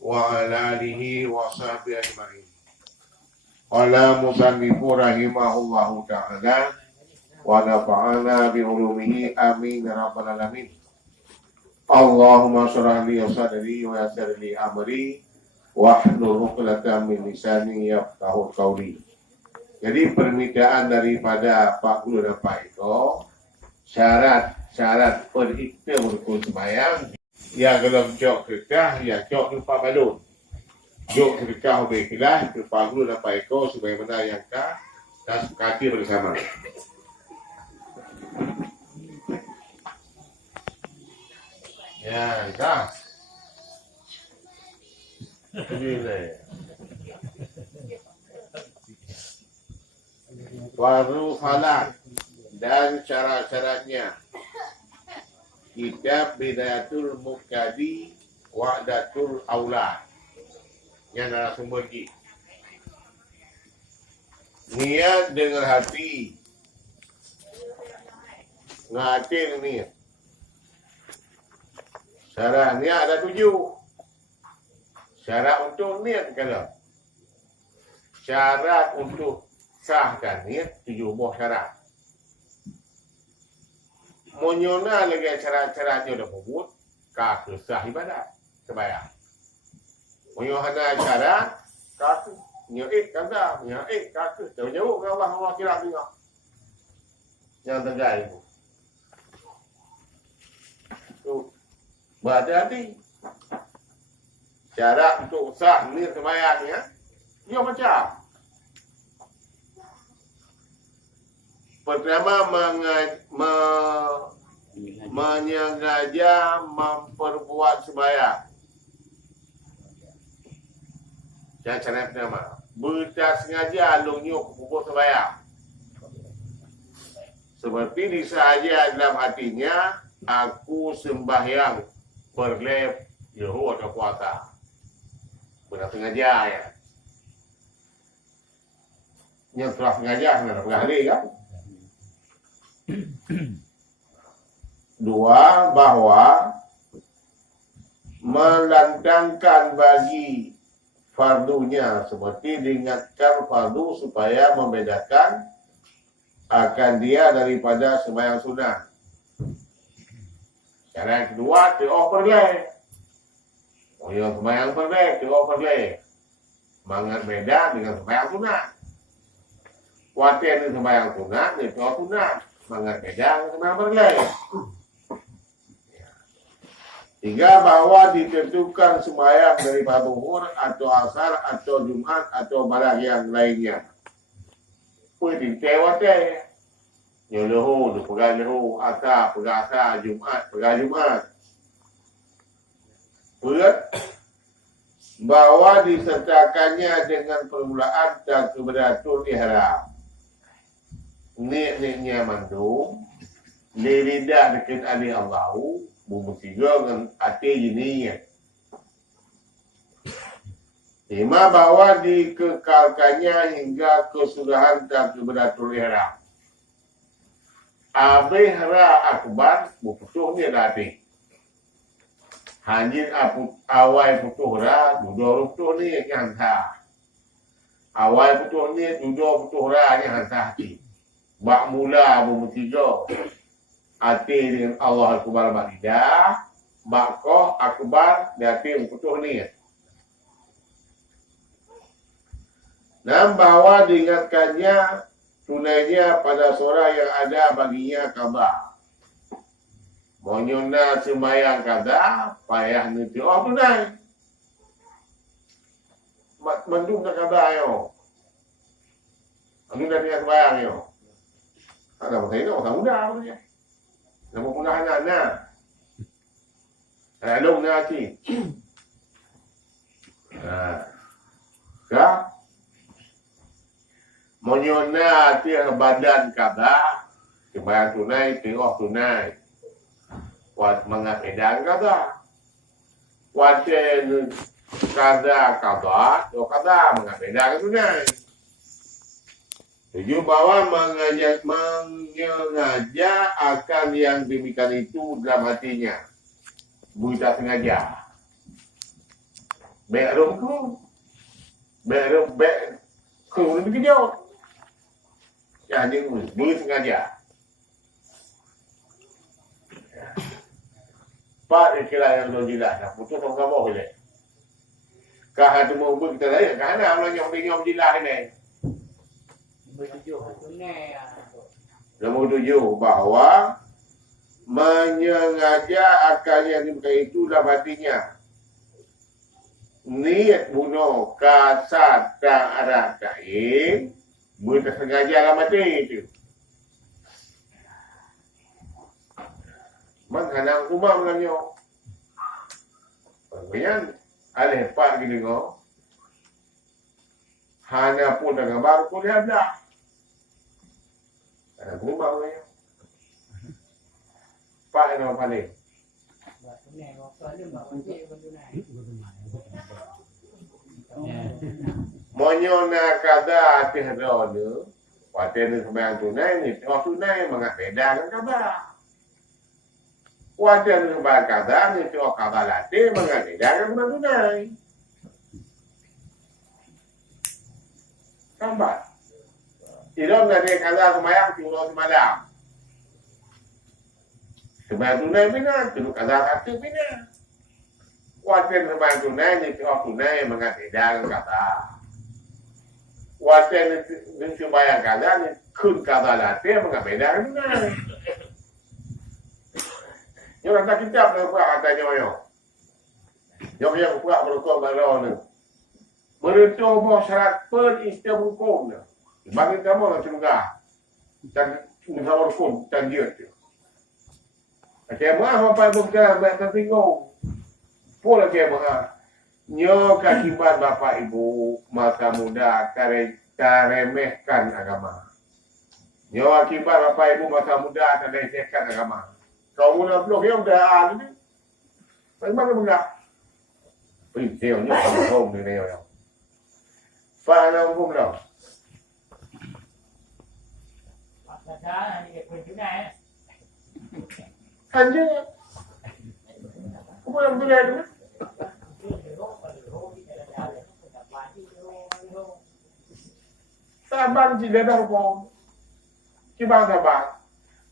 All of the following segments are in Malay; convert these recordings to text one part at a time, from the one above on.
wa ala alihi wa sahbihi ajma'in. Qala musannifu rahimahullahu ta'ala wa nafa'ana bi ulumihi amin ya rabbal alamin. Allahumma shrah li sadri wa yassir li amri wahlul 'uqdatam min lisani yafqahu qawli. Jadi permintaan daripada Pak Guru dan Pak Eko, syarat perikta rukun sembahyang, ya kalau jok kekah, ya jok lupa balun. Jok kekah berkelah ke Pak Guru dan Pak Eko sebagaimana yang dan sepakati bersama. Ya, dah. Ini Waru falak dan syarat-syaratnya. Kitab Bidayatul Muqtadi Wa'datul Aulad. Yang narasumber lagi. Niat dengan hati. Ngatin ni. Syarat niat ada 7. Syarat untuk niat kalau. Syarat untuk sahkan niat 7 buah syarat. Monyona lagi syarat-syaratnya dah sebut, kah sah ibadat sembahyang. Monyohana syarat, kah nyaik kata, nyaik kah jauh-jauh ke Allah kira tengok. Yang tegal itu. Tu berhati-hati. Syarat untuk sah niat sembahyangnya, dia macam pertama menyengaja memperbuat sembahyang. Cara pertama, bertas sengaja alungnya kubur sembahyang. Seperti disahaja dalam hatinya, aku sembahyang perlep Yahoo atau puasa. Bertas sengaja ya. Yang telah sengaja sebenarnya berhari kan? 2. Bahwa melantangkan bagi fardunya seperti diingatkan fardu supaya membedakan akan dia daripada sembahyang sunnah. Cara yang kedua, ti'oh perleh. Oh ya, sembahyang perleh, ti'oh perleh. Mangat beda dengan sembahyang sunnah. Kuatir ni sembahyang sunnah, ni ti'oh sunnah. Mangat beda dengan perleh. 3. Bahawa ditentukan sembahyang daripada zuhur atau asar atau Jumat atau barang yang lainnya. Pun ditewate. Ya lehu, pegang lehu, asar, pegang asar, Jumat, pegang Jumat. Berat. Bahawa disertakannya dengan permulaan dan keberatul ihram. Niat-niatnya mandum, liridah dekat Ali Allahu, bumbu 3 dengan hati jininya. 5. Bahawa dikekalkannya hingga kesudahan dan keberatul ihram. Abihra akbar, buputuh ni latih. Hanjin awal putuh ra, duduk putuh ni hantar. Awal putuh ni, duduk putuh ra ni hantar hati. Bak mula bumbu 3. Hati dengan Allah Akbar Ma'idah. Bakoh Akbar hati putuh ni. 6. Bahawa diingatkannya tunainya pada seorang yang ada baginya qada. Monyona sembahyang qada, payah nanti tunai. Mendung dah qada yo. Anu dah dia sembahyang yo. Ada apa ini orang muda apa dia? Nama mudah anak. Lalu nak si. Kah? Monyona tiang badan kada, sembahyang tunai, tengok tunai. Wat mengapedang kada. Waten kada kada, atau kada mengapedang tunai. 7. Bahwa menyengaja akan yang demikian itu dalam hatinya. Bukan sengaja. Baik ada ke. Baik ke lebih kejauh. Ya dia sengaja. Pak ikilah yang belum jelas. Dah putus orang kamu boleh. Kah ada mau buat kita lain. Kah ada orang yang jelas ini. Nombor 7 bahawa menyengaja akalnya itu dalam hatinya. Niat bunuh kasat tak ada kain bersengaja dalam hati itu. Menghanang rumah menganyo. Kemudian ada hebat gini kau. Hanya pun dengan baru pun dia ada. Ada rumah menganyo. Pak yang apa ni? Monyona kada hati hadrono. Waten sembahyang tunai ni, tunai mengapedakan kada. Wajan sembahyang kadang itu kabalate mengadedakan tunai. Tambah. Ilong dari kadang sembahyang turun semalam. Sembahyang tunai bina, turun kadang hati bina. Wajan sembahyang tunai itu tunai mengadedakan kata. Wajan sembahyang kadang kun kabalate mengadedakan tunai. Yang nak kitab nak buat katanya yo. Yang buat berukam balau ni. Bercoba syarat penistia hukum ni. Bagi kamu nak juga. Dan kamu hukum dan dia tu. Macam mana apa ibu kita buat tertinggung. Pola macam nyo kakibat bapa ibu masa muda karemehkan agama. Nyo akibat bapa ibu masa muda karemehkan agama. Kau mula blok yang dah ada ni. Bagaimana enggak? Prinsip ni hukum ni yo. Faham hukum dah. Anjing. Apa yang boleh ada? Saban jika dah hukum. Kibang saban.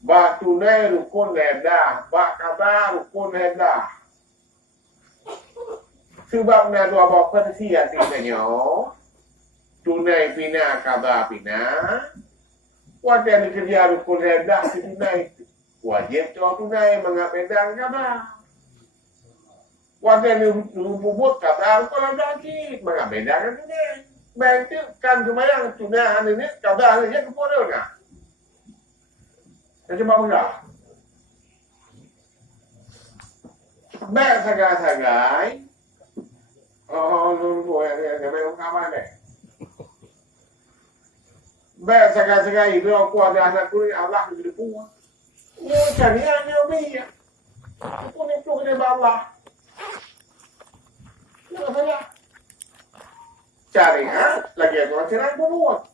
Ba tunai rukun ledah, ba kata rukun ledah. Sebab nak dua bapak sia tinggalnya. Tunai pina kata pina. Wajar dikerja rukun ledah si tunai. Wajib cowok tunai mengapedang kata. Wajar dirubut kata rukun ledah ki mengapedang tunai. Baik tu kan kemayang tunai ini kata ini kepada kan. Macam apa? Baik sagai-sagai. Oh, lu yang memang kawan deh. Baik sagai-sagai itu aku ada anak kulit Allah di depan. Ni cari ni obi. Aku ni tu kena bawa. Ni apa? Cari lagi orang cerai buat.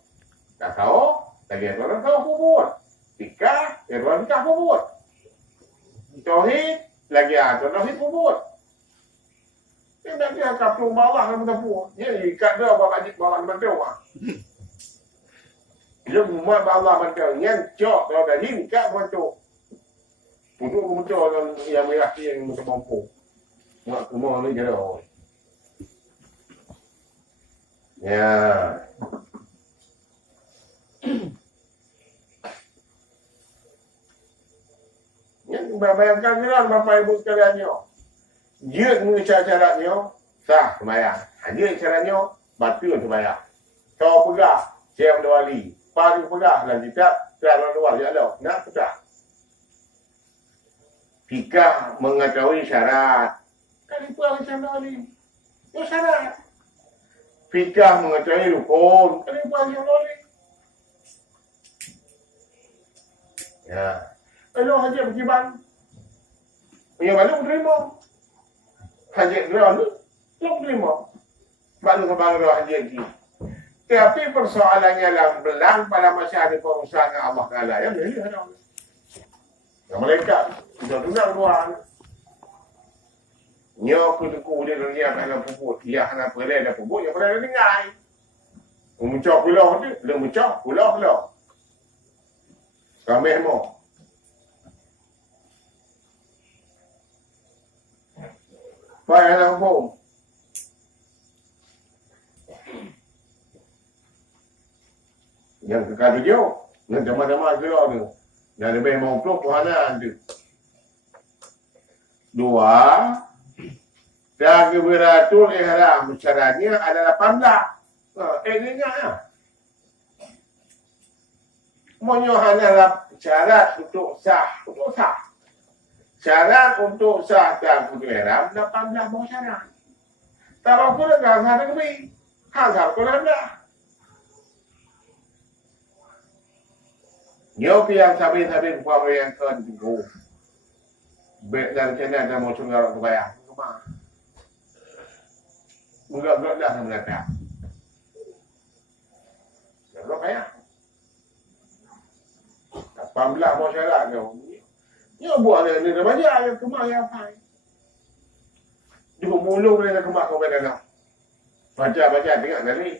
Tak tahu, lagi orang tahu buat. Tika, orang tika buat. Tauhid lagi ada tauhid buat. Ini dia angkat rumah Allah yang buat. Ya, ikat dia bawa bantu ah. Dia rumah Allah bantu. Yang cok kalau dah ikat bantu. Untuk bantu yang merah yang mampu. Mak rumah ni jadi. Ya. Yang bayangkan kan Bapak Ibu sekaliannya. Dia cara-caranya sah sembahyang. Dia caranya batul sembahyang. Kau pegah, saya mendawali. Pagi pegah dan tidak terlalu luar ya Allah. Nak pegah. Fikah mengetahui syarat. Kan itu yang saya mendawali. Itu syarat. Fikah mengetahui rukun. Kan itu yang saya mendawali. Ya. Kalau haji berkiban, yang mana menerima? Haji gerak ni, lo menerima. Baru kebang gerak haji lagi. Tapi persoalannya dalam belang pada masa ada perusahaan Allah Taala yang boleh ada. Yang mereka sudah tunang luar. Nyo kutuku dia dia kana puput. Dia kana pere ada puput yang pernah dengar. Muncak pulau tu, le muncak pulau. Kami mo. Pai anak pun. Yang kekal dia, yang sama-sama dia tu. Yang lebih mau peluk Tuhanan tu. Dua, takbiratul ihram syaratnya adalah 18. Ini ingat. Menyohanalah syarat untuk sah. Syarat untuk sah takbiratul ihram 18 bahawa syarat. Tapi aku dah ada lebih. Hal aku dah. Nyopi yang sabi-sabi kuapa yang kan tunggu. Baik dan kena ada mau cunggar kebayang. Kemana? Enggak dah sama datang. Enggak kaya. 18 bahawa syarat kau. Nyo buat ni dah banyak yang kemak yang apa. Juga mulung ni dah kemak kau pada nak. Baca tengok tadi.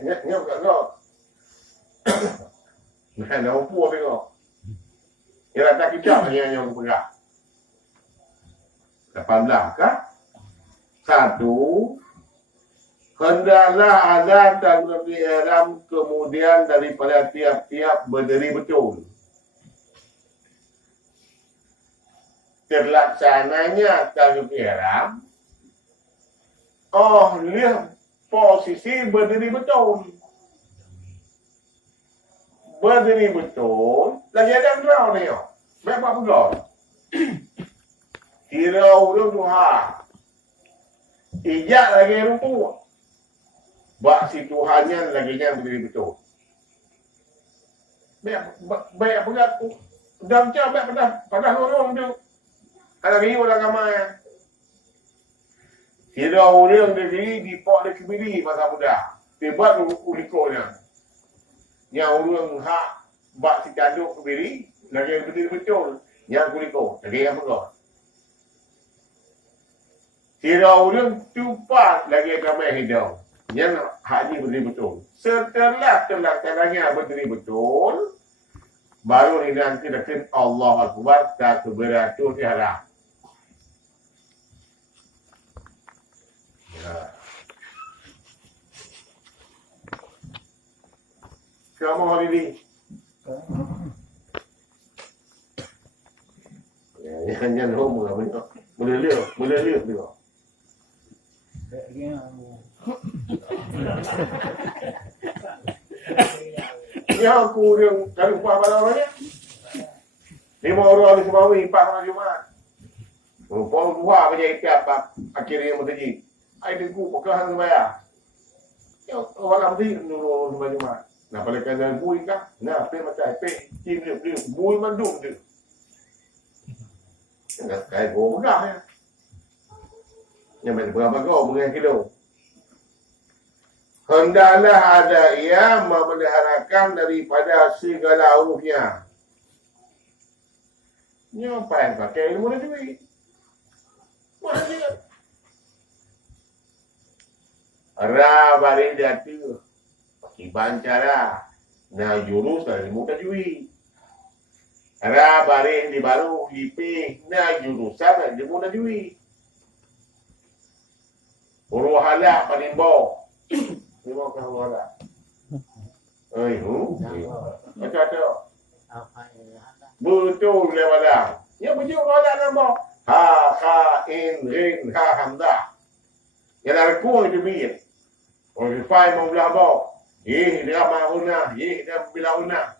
Nyo kau. Nak upu tengok. Yang datang kicap yang pegang. 18 kah? 1. Hendaklah azan dan ihram kemudian daripada tiap-tiap berdiri betul. Terlaksananya takbir ihram. Lihat posisi berdiri betul. Berdiri betul. Lagi ada draw ni. Berapa pegang? Kira urut Tuhan. Ijak lagi rumput. Bak si Tuhannya lagi yang berdiri betul. Baik pegang. Dah macam baik pada lorong tu. Ada riu lah kamar. Kira orang berdiri di pok dia kebiri masa muda. Tiba ulikornya. Yang orang hak bak si caduk kebiri. Lagi yang berdiri betul. Yang kuliko. Lagi yang pegang. Kira orang tupat lagi kamar hidau. Yang haji berdiri betul. Setelah terlaksananya berdiri betul, baru ini nanti dekat Allah Akbar takbiratul ihram. Kamu hari ini? Jangan rumah boleh lihat juga. Ya aku yang cari upah pada orangnya 5 orang di Semawi 4 orang Jumat Rumpah buah macam ikat akhirnya masjid ada ku pekahan sembahyang ya orang mesti nurul sembahyang Jumat nah pada kena bui kah nah pe macam pe cim dia bui mandum dia enggak kayak gua megah ya yang berapa kau mengenai kilo. Hendaklah ada ia memeliharakan daripada segala ruhnya. Nyopain pakai ilmu dan duit. Mana dia? Ara balik datu. Pakai bancara. Na jurus dan ilmu dan duit. Ara balik di baru lipih. Na jurusan dan ilmu dan duit. Huru halak panimbau. Terima kasih Allah. Macam tu. Betul lewat. Ya betul Allah nama. Ha in rin ha hamdah. Yang ada kuang itu biar. Orang fai mau belah bau. Dia mahuna, dia bilahuna.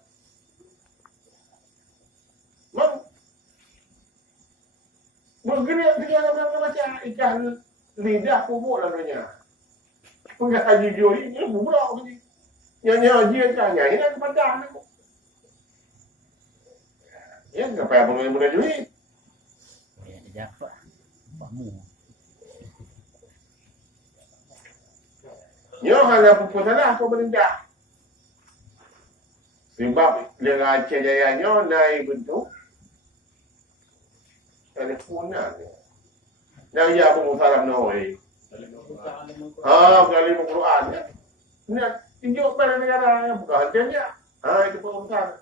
Bergerak dengan macam ikan lidah kubur namanya. Enggak haji juri ni burak ni. Yang haji tanya ini kepada aku. Ya enggak payah boleh duit. Ya dapat. Pamu. Ya hanya pupusalah aku berendah. Sebab dengan Aceh Jayanya naik bentuk teleponan ni. Yang ya pun salam noi. Berkali Quran ya. Ni tunjuk pada negara yang bukan hentinya. Itu pun urusan.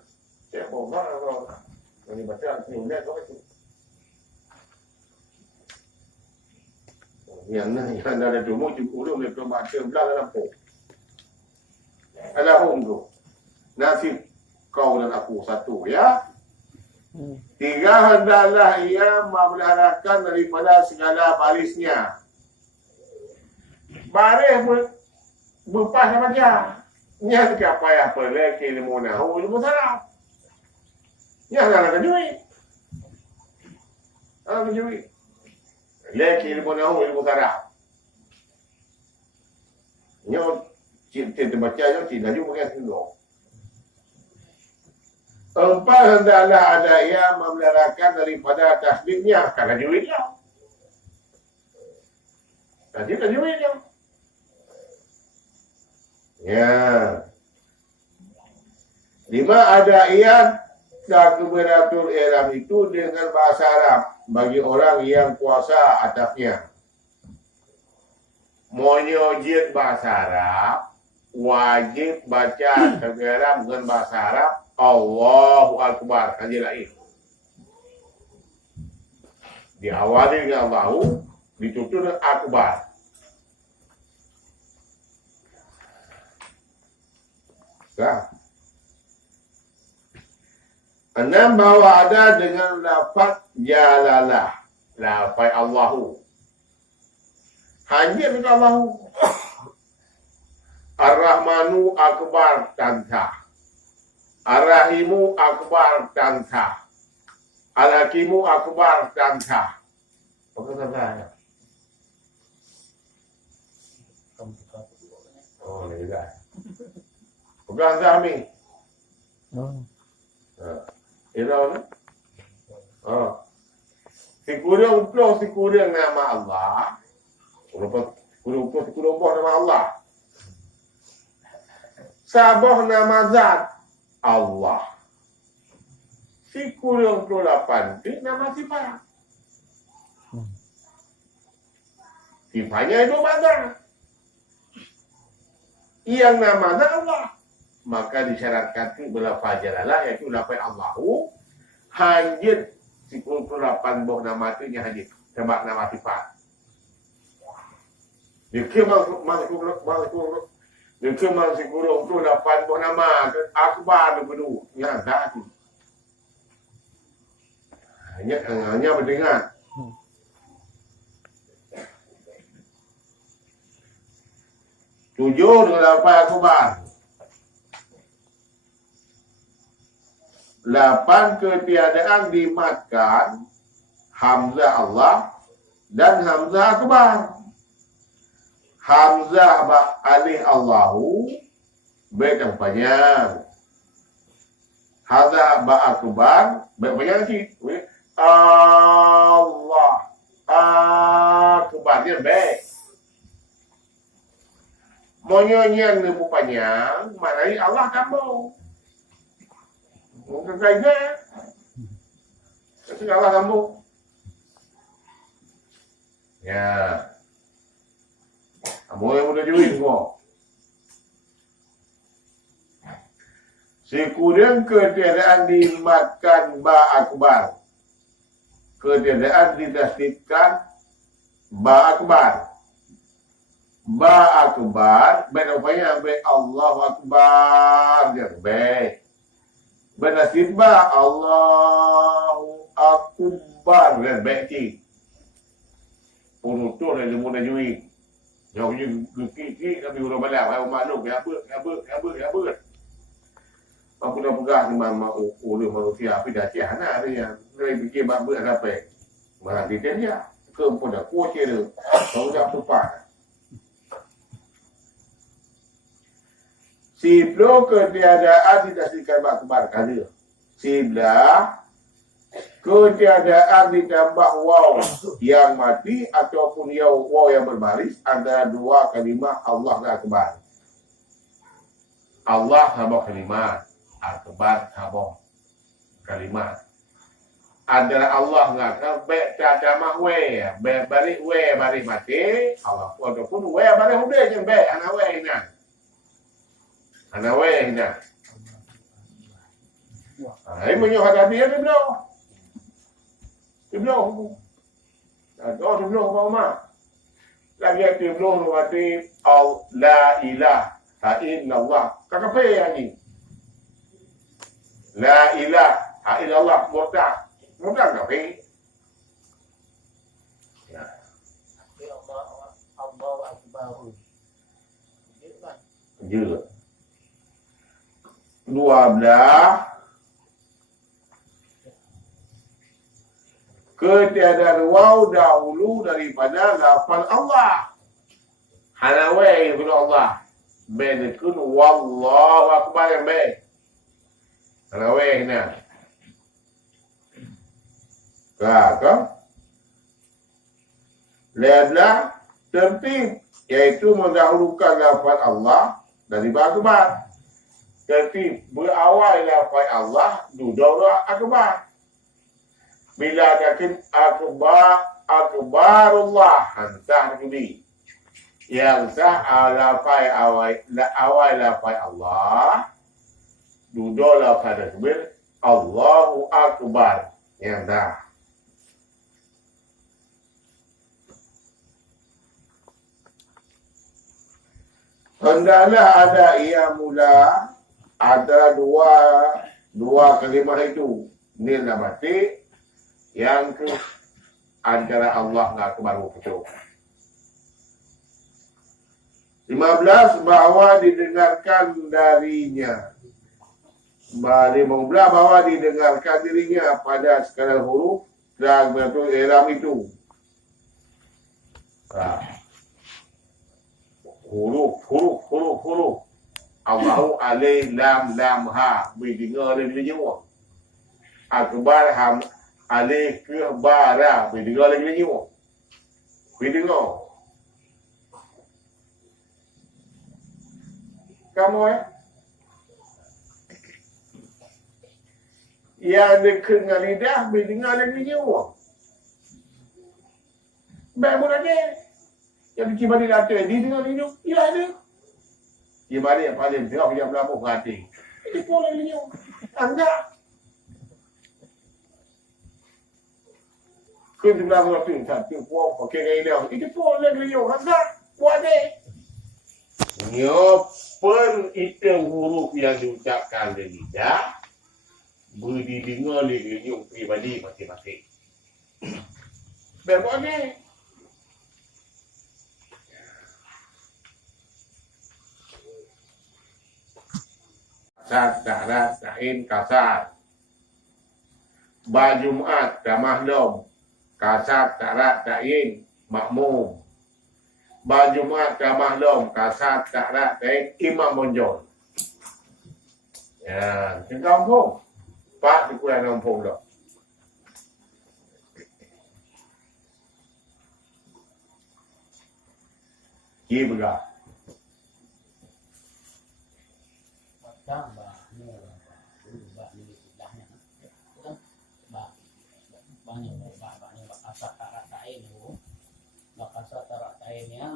Saya bawa kalau ini baca ni lihat kau itu. Yang ada demo juga dia tu baca belah dalam pok. Alahum tu. Nasib kau dan aku satu ya. Tiga hendaklah ia memeliharakan daripada segala barisnya. Baris berpas sama dia. Nya apa ya lagi ilmu nahu ilmu saraf. Nya nak duit. Duit. Lagi ilmu nahu ilmu saraf. Nya kita baca je tidak juga pakai sendok. Empat hendaklah ada yang memeliharakan daripada tasbihnya karena duitnya. Tadi tak duitnya. Ya. Lima ada ia takbiratul ihram itu dengan bahasa Arab bagi orang yang kuasa atasnya. Menyojid bahasa Arab wajib baca takbir ihram dengan bahasa Arab. Allahu Akbar, kaji lain. Diawali dengan Allahu, ditutup dengan Akbar. Sah. Enam bahawa ada dengan lafaz jalalah, lafaz Allahu. Hanya dengan Allahu. Ar-Rahmanu Akbar tantah. Ar-Rahimu Akbar tantah. Al-Hakimu Akbar tantah. Apa kata? Oh, ni juga. Pegang Zahmi. Ira ni? Si kurang nama Allah. Kurang nama Allah. Sabah nama Zat. Allah. Si kurang 28 itu nama sifat. Sifatnya itu badan. Yang namanya Allah. Maka disyaratkan itu berlafaz jalalah yaitu lafaz Allahu. Hanya si kurang 28 buah nama itu yang hadir. Sebab nama sifat. Dia masih kurang tu 8 buah nama Akbar begitu. Ya, dah tu. Hanya mendengar. Tujuh dengan 8 Akbar. 8 ketiadaan dimatkan Hamzah Allah dan Hamzah Akbar. Hamzah alih Allahu baik yang panjang. Hamzah akbar baik panjang sikit. Allah akbarnya baik. Monyonya lebih panjang, maknanya Allah tambah. Mungkin kaya. Tapi Allah tambah. Ya. Kamu yang mudah jual semua. Sekurang ketiadaan dimatkan ba akbar. Ketiadaan ditasdidkan ba akbar. Ba akbar, baik upaya baik Allahu Akbar yang baik. Bernasib ba Allahu Akbar yang baik cik. Penutur yang mudah jual. Jauh je kiki kami urang balas hai maklum ya apa. Aku dah pegang ni mama oleh manusia api dah tiana dia. Dia fikir bab apa apa. Mana detail dia. Ke pun dah kuat dia. Kau dah tepat. Siblo ketiadaan ditasdikan akbar kali. Siblah ketiadaan ditambah waw yang mati ataupun waw yang berbaris antara dua kalimat Allah dan akbar. Allah sama kalimat, akbar sama kalimat. Adalah Allah ngaka baik tadamah we, baik balik we balik mati, Allah pun we balik muda je baik anak we ina. Anak we ina. Ai menyo hadapi dia belum. Dia belum. Oh, dia belum apa mak. Lagi dia belum berarti la ilaha illallah. Kakak apa yang ni? La ilaha illallah murtad. Murtad tak apa? Ya. Allah Akbar. Ya. 12 ketiadaan waw dahulu daripada lafaz Allah. Hanawai kepada Allah. Benekun wallahu akbar yang baik. Hanawai kena. Kakak. Lihatlah tertib. Iaitu mendahulukan lafaz Allah dari akbar. Tertib berawal lafaz Allah duduk akbar. Bila dakin akbarullah hantah kini. Yang sah lafaz awal lafaz Allah duduk lafaz takbir Allahu akbar yang dah. Hendaklah ada ia mula ada dua kalimah itu. Nil dan batik. Yang ke antara Allah dan kebaru pucuk. 15 bahawa didengarkan darinya. Mari membelah bahawa didengarkan dirinya pada sekadar huruf dan betul iram itu. Huruf. Allahu alih lam ha. Berdengar dari dia. Akbar ham alih ke bara. Berdengar lagi dia. Berdengar. Kamu yang dekat dengan lidah berdengar lagi dia. Baik pun ada. Yang dikibah di latar, dia dengar lagi dia. Ya ada. Dia balik yang paling berapa yang berapa berhati. Ini pun lagi dia. Enggak. Kau tu berapa waktu satu puang pakai gaya dia. Itu pun lagi dia. Enggak. Buat deh. Nyopen itu huruf yang diucapkan dari lidah berdidengar oleh nyung pribadi masing-masing. Berapa ni? Kasar, syarat, sahin, kasar. Bajumat, damahlum. Kasar, syarat, sahin, makmum. Bajumat, damahlum. Kasar, syarat, sahin, imam monjol. Ya, di kampung. Pak di Kuala Lumpur dah. Dia bergah. Macam ni lidahnya. Banyak asal tarak tain tu. Asal tarak tain yang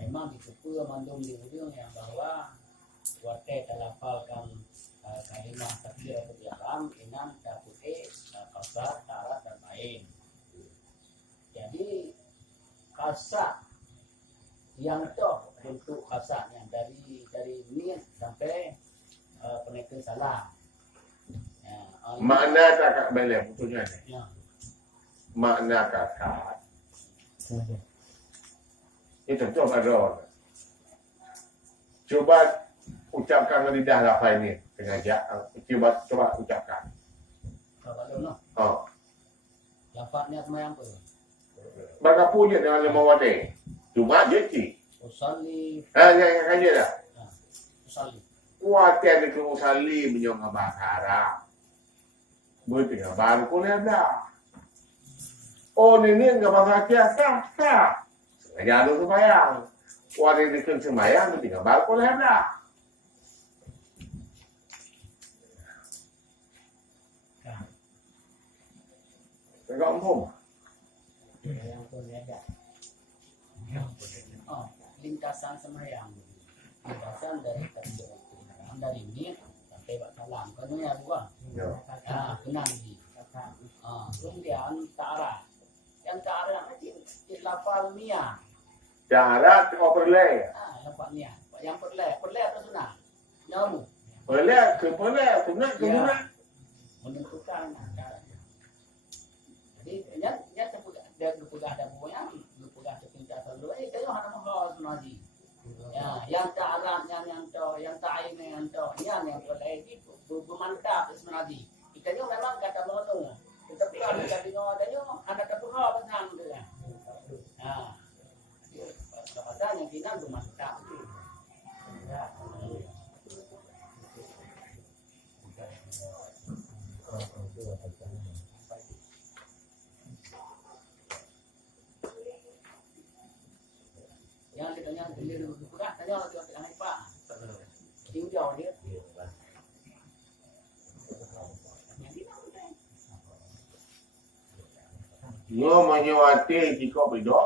memang dikumpul mandung di ujung yang bahwa wakai terlafalkan kalimah takbiratul ihram inam tabu'i kasar tarak dan lain. Jadi kasar yang itu bentuk kasarnya dari min sampai penekun salah. Ya, Makna kakak balik betulnya ni. ya. Makna kakak. Itu coba ada. Coba ucapkan dengan lidah lafaz ni. Sengaja. Coba ucapkan. Kalau dulu, Oh. lafaznya semua apa? Bagapu je dengan lima wadai. Cuma je cik. Usalli, Yang je dah. usalli. Kuatkan dia ke usali menyong bahasa Arab. Bertengah baru pun ada. Oh ni enggak bahasa biasa. Sengaja ada sembahyang. Kuatkan dia ke sembahyang bertengah baru pun ada. Tengok umpum. Yang berbeda. Oh, lintasan sembahyang. Lintasan dari dari ini sampai bak salam. Kan ya buah. Ya. Kenang di. Kemudian ta'arah. Yang ta'arah nanti lafal niat. Cara tengok perleh. Lafal niat. Yang perleh atau sunnah? Nyamu. Perleh ke sunat ke sunat. Menentukan cara. Jadi yang terpegang ada buahnya, terpegang sepintas dulu. Kayo hana mahal naji. Ya, yang ta'arah yang ta'ain yang perleh itu bermantap sebenarnya. Ikannya memang kata mono. Tetapi kalau katanya ada ketuha benar dia. Nah, katanya kita bermantap. Yang ditanya beli buka, tanya lagi orang apa? Tinggi jauh dia. Yo menyewati jika beda.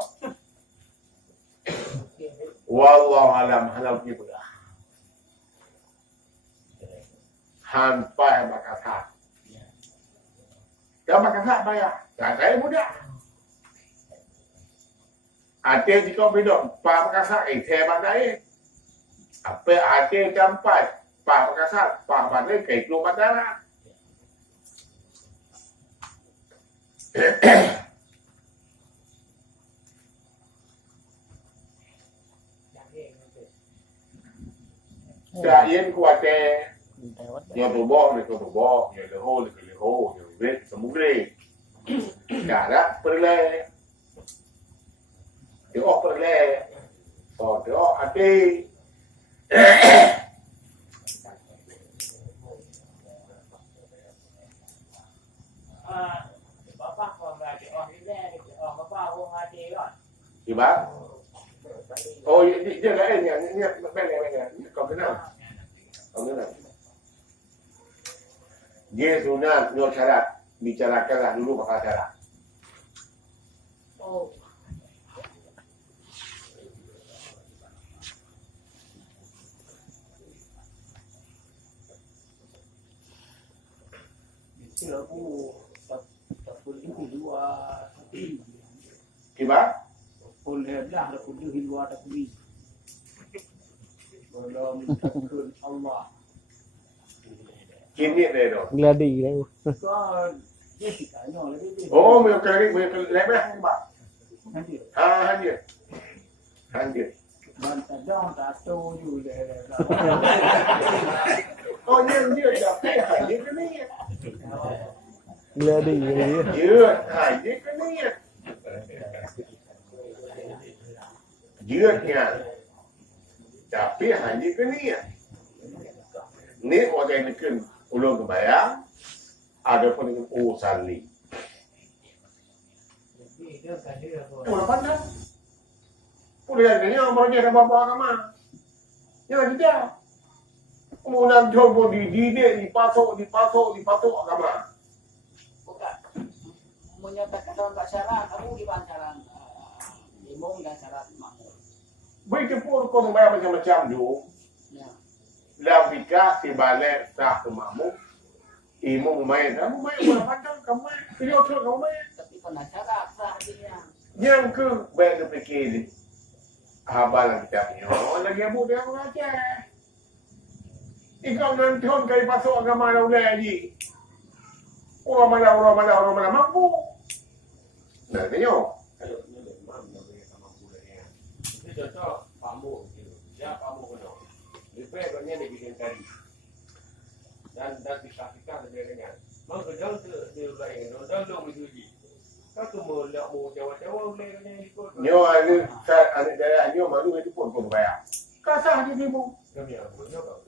Wallahu alam halal ni pula. Hampai makasat. Dah makasat bayar. Tak saya mudah. Ate jika beda, pak makasat saya bandai. Apa ate campai, pak makasat, pak bandai kai keluar bandara. Yên của tè nhiều tổ bò này có tổ bò nhiều lửa hồ nhiều vết sấm ghê cả đó per le tiếng per le còn tiếng ati Bapak kalau nggak di bapak mau ngati kan? Thì bác thôi dia nggak ini bên còn cái nào còn cái nào dia sunat no syarat bicarakanlah dulu bakal syarat. Oh. Itu aku tak boleh dua. Thì bác Boleh dah ada kudu dua tak boleh. Belum takut Allah. kiên nhẫn này rồi. Gladi đấy. Có Jessica nhỏ là cái gì? Mình lấy bé không bạn. Hai điểm. Bantah dong tak tahu juga. Coi như là cái hải những cái này. Gladi đấy. Dưa hải những cái này. Dưa nhà. Tapi hanya kini. Ni orang yang kena ulung kebayang. Ada pun dengan usali. Pulau pandang. Pulau yang ini orang dia dah bawa kama. Yang kita. Kemudian coba dididik, dipasok agama. Bukan. Menyatakan dalam tak syarat, kamu di pancaran imam dan syarat makmum. Begitu pun kau membayar macam-macam tu. Ya. Lafika si balik sah ke makmum. Imam membayar, kamu bayar pulau pandang, kamu bayar. Video tu kamu bayar. Tapi kena syarat sah dia. Yang ke baik ke fikir ni. Habalan kita punya. Orang lagi abu dia mengajar. Ikau nanti orang kaya pasuk agama dah ulai lagi. Orang mana mampu. Nah, tengok. Itu contoh pamuk gitu. Ya pamuk benar. Dipredonnya dibikin tadi. Dan disaksikan lebih ringan. Mengkedang di lain, kedang dong diuji. Kau tu melihat mu Jawa ulainya ikut. Nyo anak daya nyo malu itu pun kau bayar. Kasah di ibu. Kami yang punya kau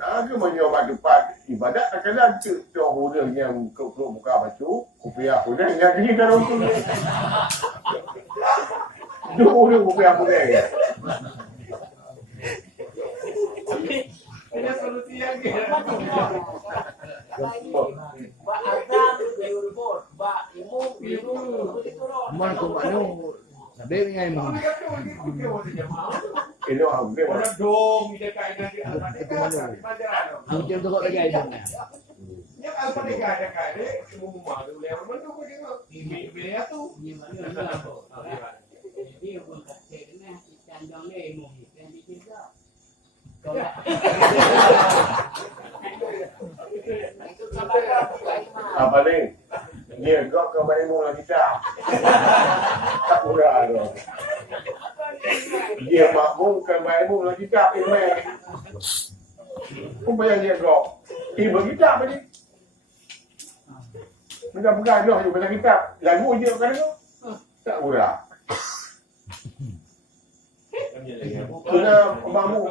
Aku menyoba tempat ibadat kadang-kadang tu orang yang kau buka baju, kopiah pun yang ni dalam tu. Tu orang kopiah pun ya. Ini solusi yang Ba azan diurut, ba imum itu loh. Mana tu mana? Sabi nga mo. Ilo hampir. Orang dong dia kain nanti apa dia kan di bandara. Mungkin tu kau lagi ayam na. Dia apa dia kain dia semua rumah tu lewat mana tu dia biaya tu. Jadi pun katanya ikan dong le imum ikan dikira. Kalau itu sabar Apa ni? Dia kau kembali mula kita. Tak murah tu. Dia makmum kembali mula kita ini. Kau bayar dia kau. Ibu kita apa ni? Mereka pegang dia juga bayar kita. Lagu dia kan tu. Tak murah. Kena bangun.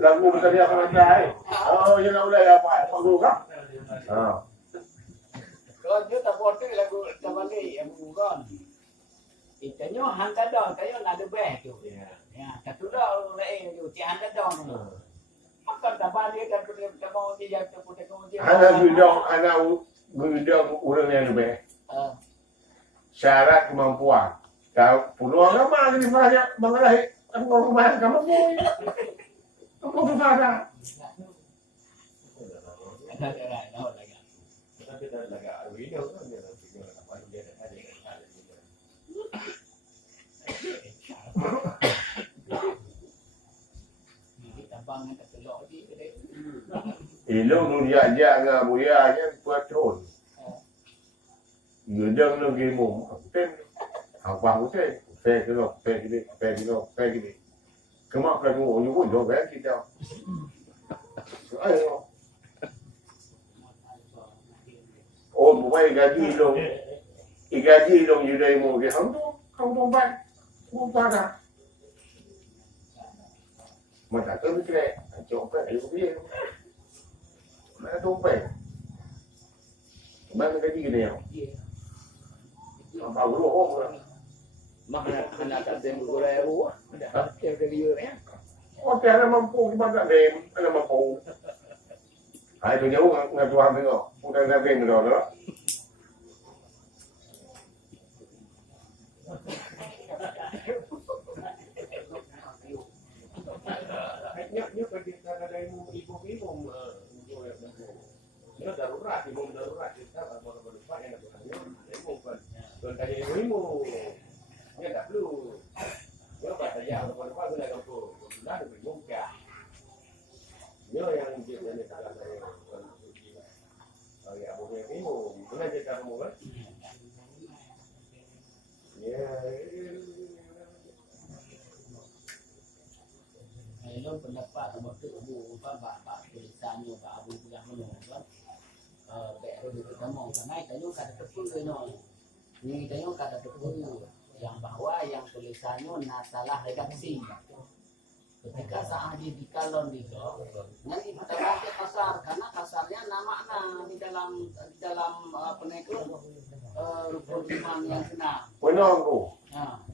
Lagu betul dia akan ada. Oh, dia nak ulai apa? Panggul kan? Ah. Kalau dia tak buat tu lagu tabali yang bukan. Ikannya hantar dong, kayo nak ada beh tu. Ya, katulah lain tu, si hantar dong. Makan tabali kan tu dia mau dia jatuh pun dia. Anak gudang orang yang lebih. Syarat kemampuan. Kau peluang lama ni banyak mengalih. Aku mau kemana kamu pun. Aku berfasa. Tapi dah agak video tu dia nak video apa dia dah ada kan. Ni tabang nak telok di. Ilung nuria jangan buaya nya patron. Gudang lu gemu. Tem. Apa hotel? Fe gini. Kemak kan mu you pun jauh kita. Ayo. Oh, buat gaji dong. Gaji dong you dah mu ke không ban. Không ta dah. Mata tu kira, coba ayo dia. Mana dompet? Mana gaji gini ya? Apa dulu orang? Maka anak tak tem gulai ruah. Dah dia dia ya. Oh, tiada mampu gimana dem, ada mampu. Hai tu jauh nggak tuan tengok, bukan nggak dem dah. Nya pergi ada ibu dia darurat kita baru lupa yang ada ibu kan. Dan tanya ibu nya tak perlu. Dia kata ya kalau lupa guna kamu sudah berbuka. Dia yang dia ni kalau saya kalau ya boleh ibu guna je kamu kan. Ya. Hello pendapat waktu Abu Bapak tulisannya Pak Abu bilang kan. Baru ketemu karena itu kata tepul no. Ni itu kata tepul yang bahwa yang tulisannya nasalah redaksi. Ketika saat di kalon itu, nanti kita pakai kasar karena kasarnya nama di dalam apa itu rukun iman yang kena. Benar tu. Nah,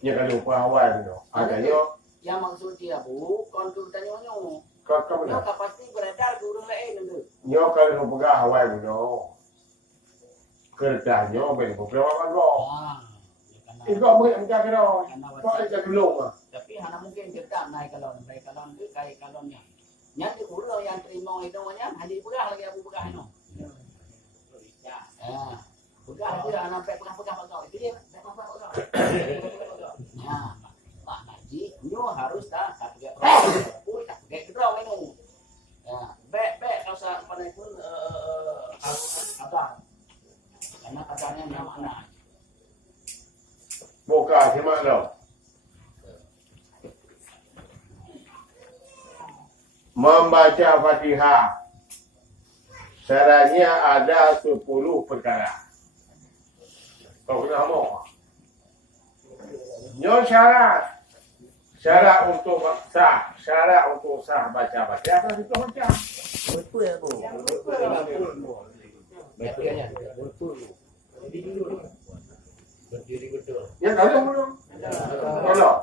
Ya kalau awal tu, adanya yang maksud dia bu, konsultanya nyo. kau Nyo pasti beredar ke orang lain tu. Nyo kalau pegang awal tu, kerjanya beberapa kali. Itu apa yang kita kira? Kau ada dulu ah. Tapi hanya mungkin kita naik kalon tu kait kalonnya. Nyati ulo yang terima itu nya hadir pegah lagi Abu pegah no. Ya. Pegah dia anak pegang kau. Itu dia pegang. Ya. Pak Haji, nyo harus tak pakai pun tak pakai kedau itu. Ya, be kalau sa pada pun apa? Karena katanya nama Buka simak tau. Membaca Fatihah. Syaratnya ada 10 perkara. Kau kena mau. Nyo syarat untuk sah baca Fatihah kan itu macam. Betul ya, Bu. Bacanya betul. Berdiri betul. Ya kalau belum. Kalau.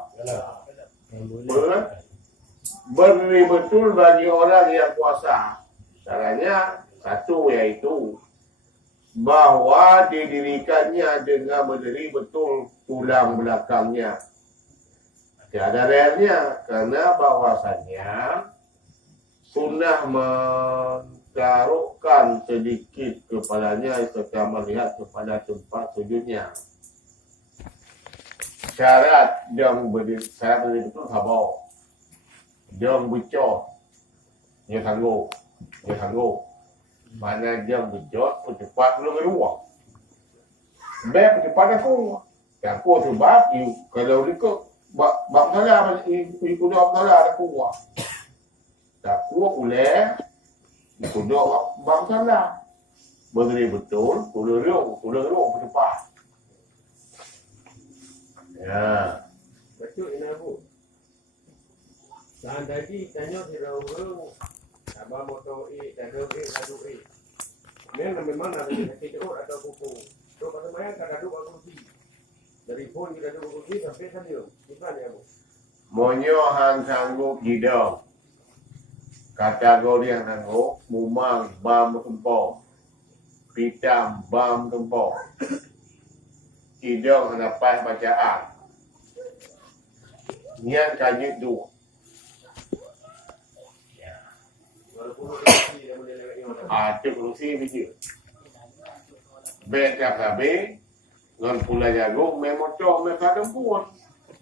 Berdiri betul bagi orang yang puasa Caranya satu iaitu bahawa didirikannya dengan berdiri betul tulang belakangnya. Tiada realnya kerana bahwasannya sunnah mentaruhkan sedikit kepalanya serta melihat kepada tempat sujudnya. Syarat yang berdiri betul habau. Jam becot. Dia sanggup. Mana jam becot, percepat belum keluar. Baik percepat aku. Yang aku sebab, kalau ikut, bak salah, ikut salah aku buat. Tak kuat boleh, ikut bak salah. Berdiri betul, tulang percepat. Ya. Betul ini aku. Dan tadi tanya si Raul, abang motor dadu memang ada tidur atau buku. So pada mana tak dadu kursi. Dari pun kita dadu kursi sampai sana. Gimana ya bu? Monyo hang sanggup hidau. Kategori yang sanggup, mumang bam tempau. Pitam bam tempau. Hidau lepas bacaan. Niat kaji dua. Itu kursi video. Bet yang sabi, ngon pula jago, memotor, mereka pun.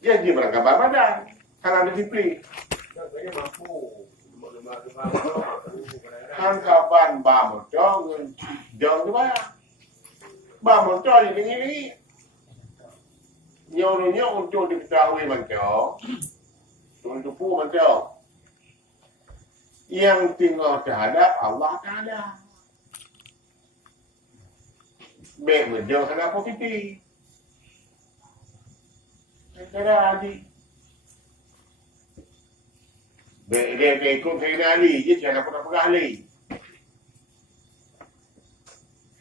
Jadi berangkat badan, karena disiplin. Kan kapan bamotor, jom tu bayar. Bamotor ini. Nyonya untuk diketahui macam, untuk pun macam. Yang tinggal terhadap Allah Ta'ala. Baik menjauh sana positif. Cara adik. Baik dia ikut Sayyidina Ali, dia jangan pernah pegang Ali.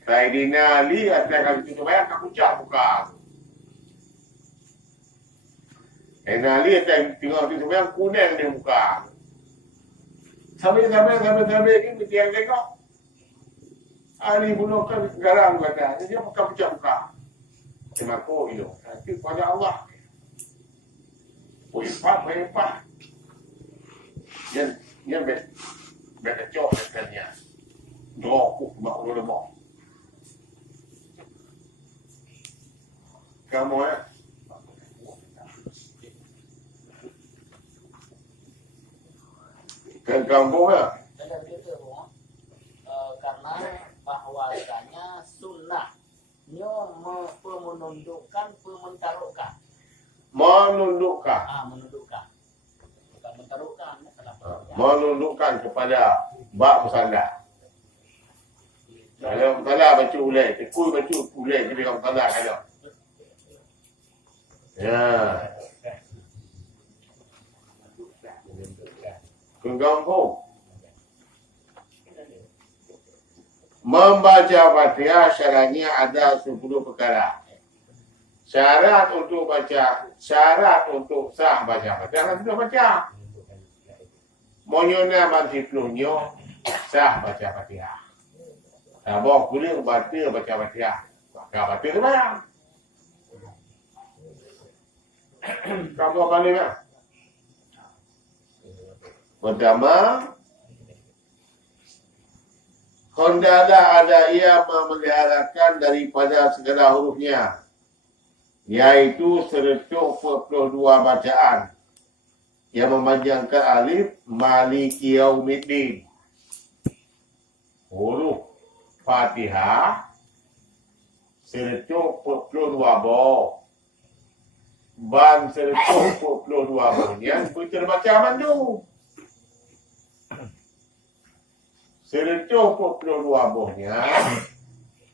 Sayyidina Ali akan itu bayar kat puncak bukan. Sayyidina Ali akan tinggal itu bayar kuning dia bukan. Sampai ni mesti yang tengok. Ali bunuh kan garam kata. Dia buka. Terima kasih itu. Tapi pada Allah. Hebat. Dia berkecok katanya. Dropuk mak ulama. Kamu ya. Kan kampung lah. Karena bahwasanya sunnahnya menundukkan, mentaruhkan. Menundukkan. Menundukkan. Bukan mentaruhkan. Menundukkan kepada bak bersandar. Kalau bersandar baca ulai, tekul baca ulai jadi orang bersandar kalau. Ya. Kampung. Membaca Fatihah syaratnya ada 10 perkara. Syarat untuk sah baca Fatihah sudah baca. Monyona mansiplunya sah baca Fatihah. Abang kulit baca Fatihah. Maka baca bayang. Kamu apa ni kan? Pertama, hendaklah ada ia memeliharakan daripada segala hurufnya, yaitu 142 bacaan yang memanjangkan alif Maliki Yaumiddin, huruf Fatihah 142 boh, ban 142 bohnya terbaca mandu. 142 bohnya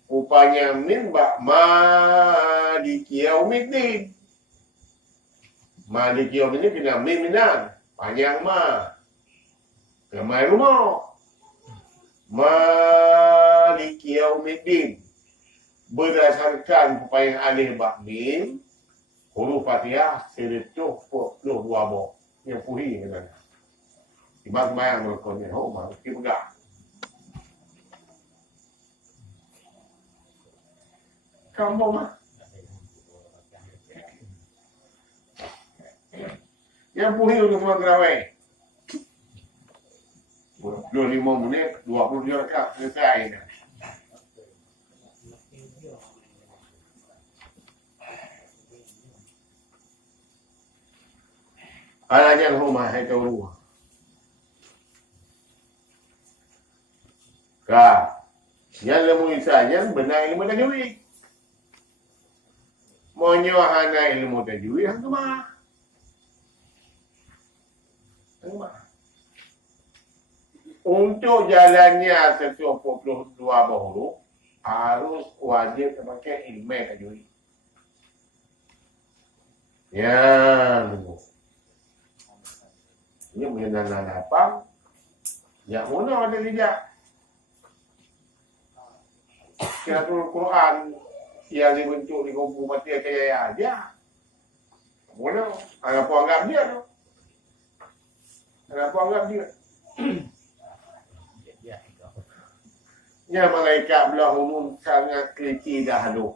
upanya min Maliki Yaumiddin. Maliki Yaumiddin kena min minan panjang kemai rumah Maliki Yaumiddin berdasarkan upaya alif bak mim huruf Fatihah 142 boh yang puhi kan. Ibang bayang berkonnya, oh mesti pegang. kampung lah. Yang puhi untuk semua gerawai. 25 menit, 20 rakaat selesai. Alajan rumah hai kau rumah. Yang ilmu saja benar ilmu tajwid. Monyo hana ilmu tajwid hang mah. Untuk jalannya 142 huruf harus wajib pakai ilmu tajwid. Ya, ini mengenal apa? Yang mana ada tidak? Kiratul Quran yang dibentuk di kubu mati kaya aja. Mana? Ada apa anggap dia tu? Ada apa anggap dia? Ya malaikat belah umum sangat teliti dahulu.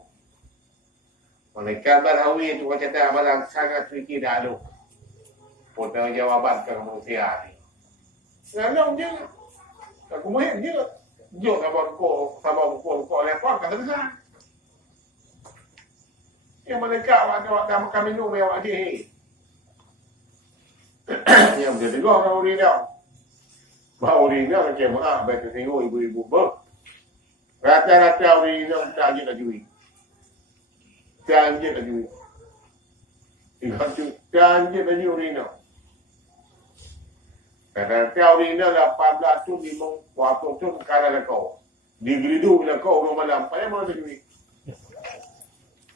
Malaikat Barawi itu kata barang sangat teliti dahulu. Potong jawaban ke manusia ni. Nganong je. Aku main je. Jok sama ko lepas kata besar. Yang mereka waktu makan minum yang awak dia. Yang dia dengar orang uri dia. Bahawa uri dia macam maaf baik tengok ibu-ibu ber. Rata-rata uri dia tak je tajwid. Tak je tajwid. Tak je tajwid uri dia. Kata-kata uri dia 18 tu memang waktu tu kalah kau. Digeridu bila kau orang malam. Payah mana tajwid.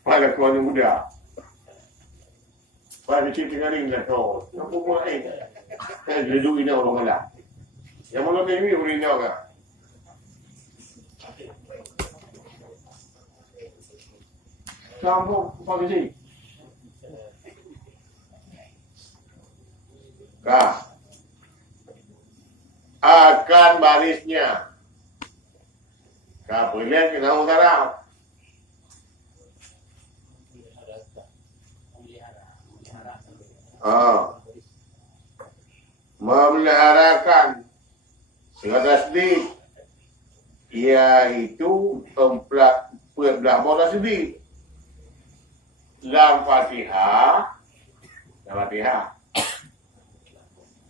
Pada keluarga muda. Pada cerita ngaring lah kau. Nampak pun saya geridu ini orang malam. Yang mana tajwid uri dia kan. Kamu pakai sini. Akan barisnya. Boleh kita utara. Memeliharakan segala tasdid, iaitu belah bola tasdid. Lam Fatihah,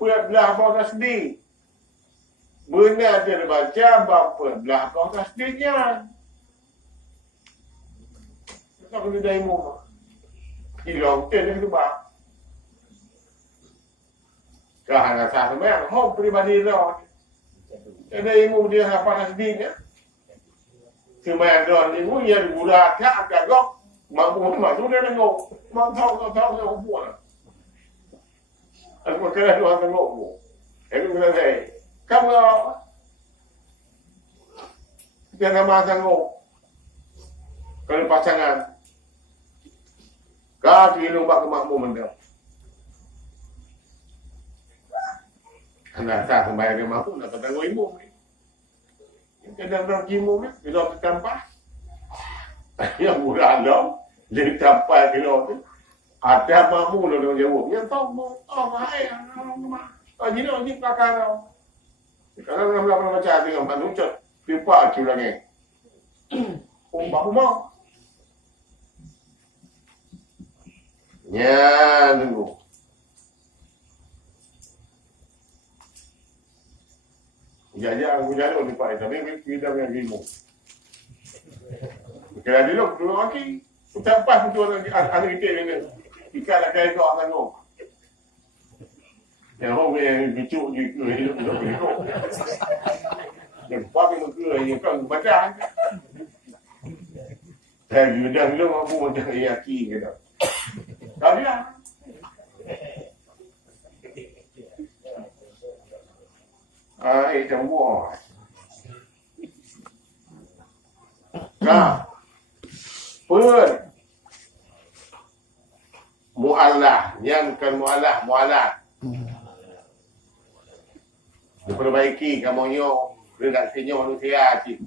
belah bola tasdid. Benar dia baca berapa belah bola tasdidnya. Tak kena daimu. Hilong ten itu bah. Kerana saya memang hom pribadi dia. Ada ilmu dia apa tasdidnya. Semua don ilmu yang bulat tak agak mampu tu dia tengok. Tahu dia buat. Aku kena dua tengok bu. Itu kena saya. Kamu jangan makan tengok. Kalau pasangan kau lubang kemakmuman dia. Anak tak sembahyang dia mampu nak tengok ilmu ni. Kadang-kadang ilmu ni bila tertampak. Yang murah dah dia tampak kilo tu. Ada mampu lah dia jawab. Yang tahu mahal. Jadi pakar tau. Sekarang nak baca dengan manusia. Pipa tu lagi. Mau. Ya, tunggu. Jajan aku jalan ni Pak, tapi kita punya ilmu. Kira dulu lagi. Kita pas betul anak kita ni. Kita nak kaya kau akan ngok. Yang orang yang bicuk je hidup. Yang papi mengkira yang kau baca. Saya gudang dulu aku macam yaki kata. Kau dia. Trong buah. Pun mu'allah, yang kan mu'alat. Diperbaiki kamunya redaksinya manusia cik.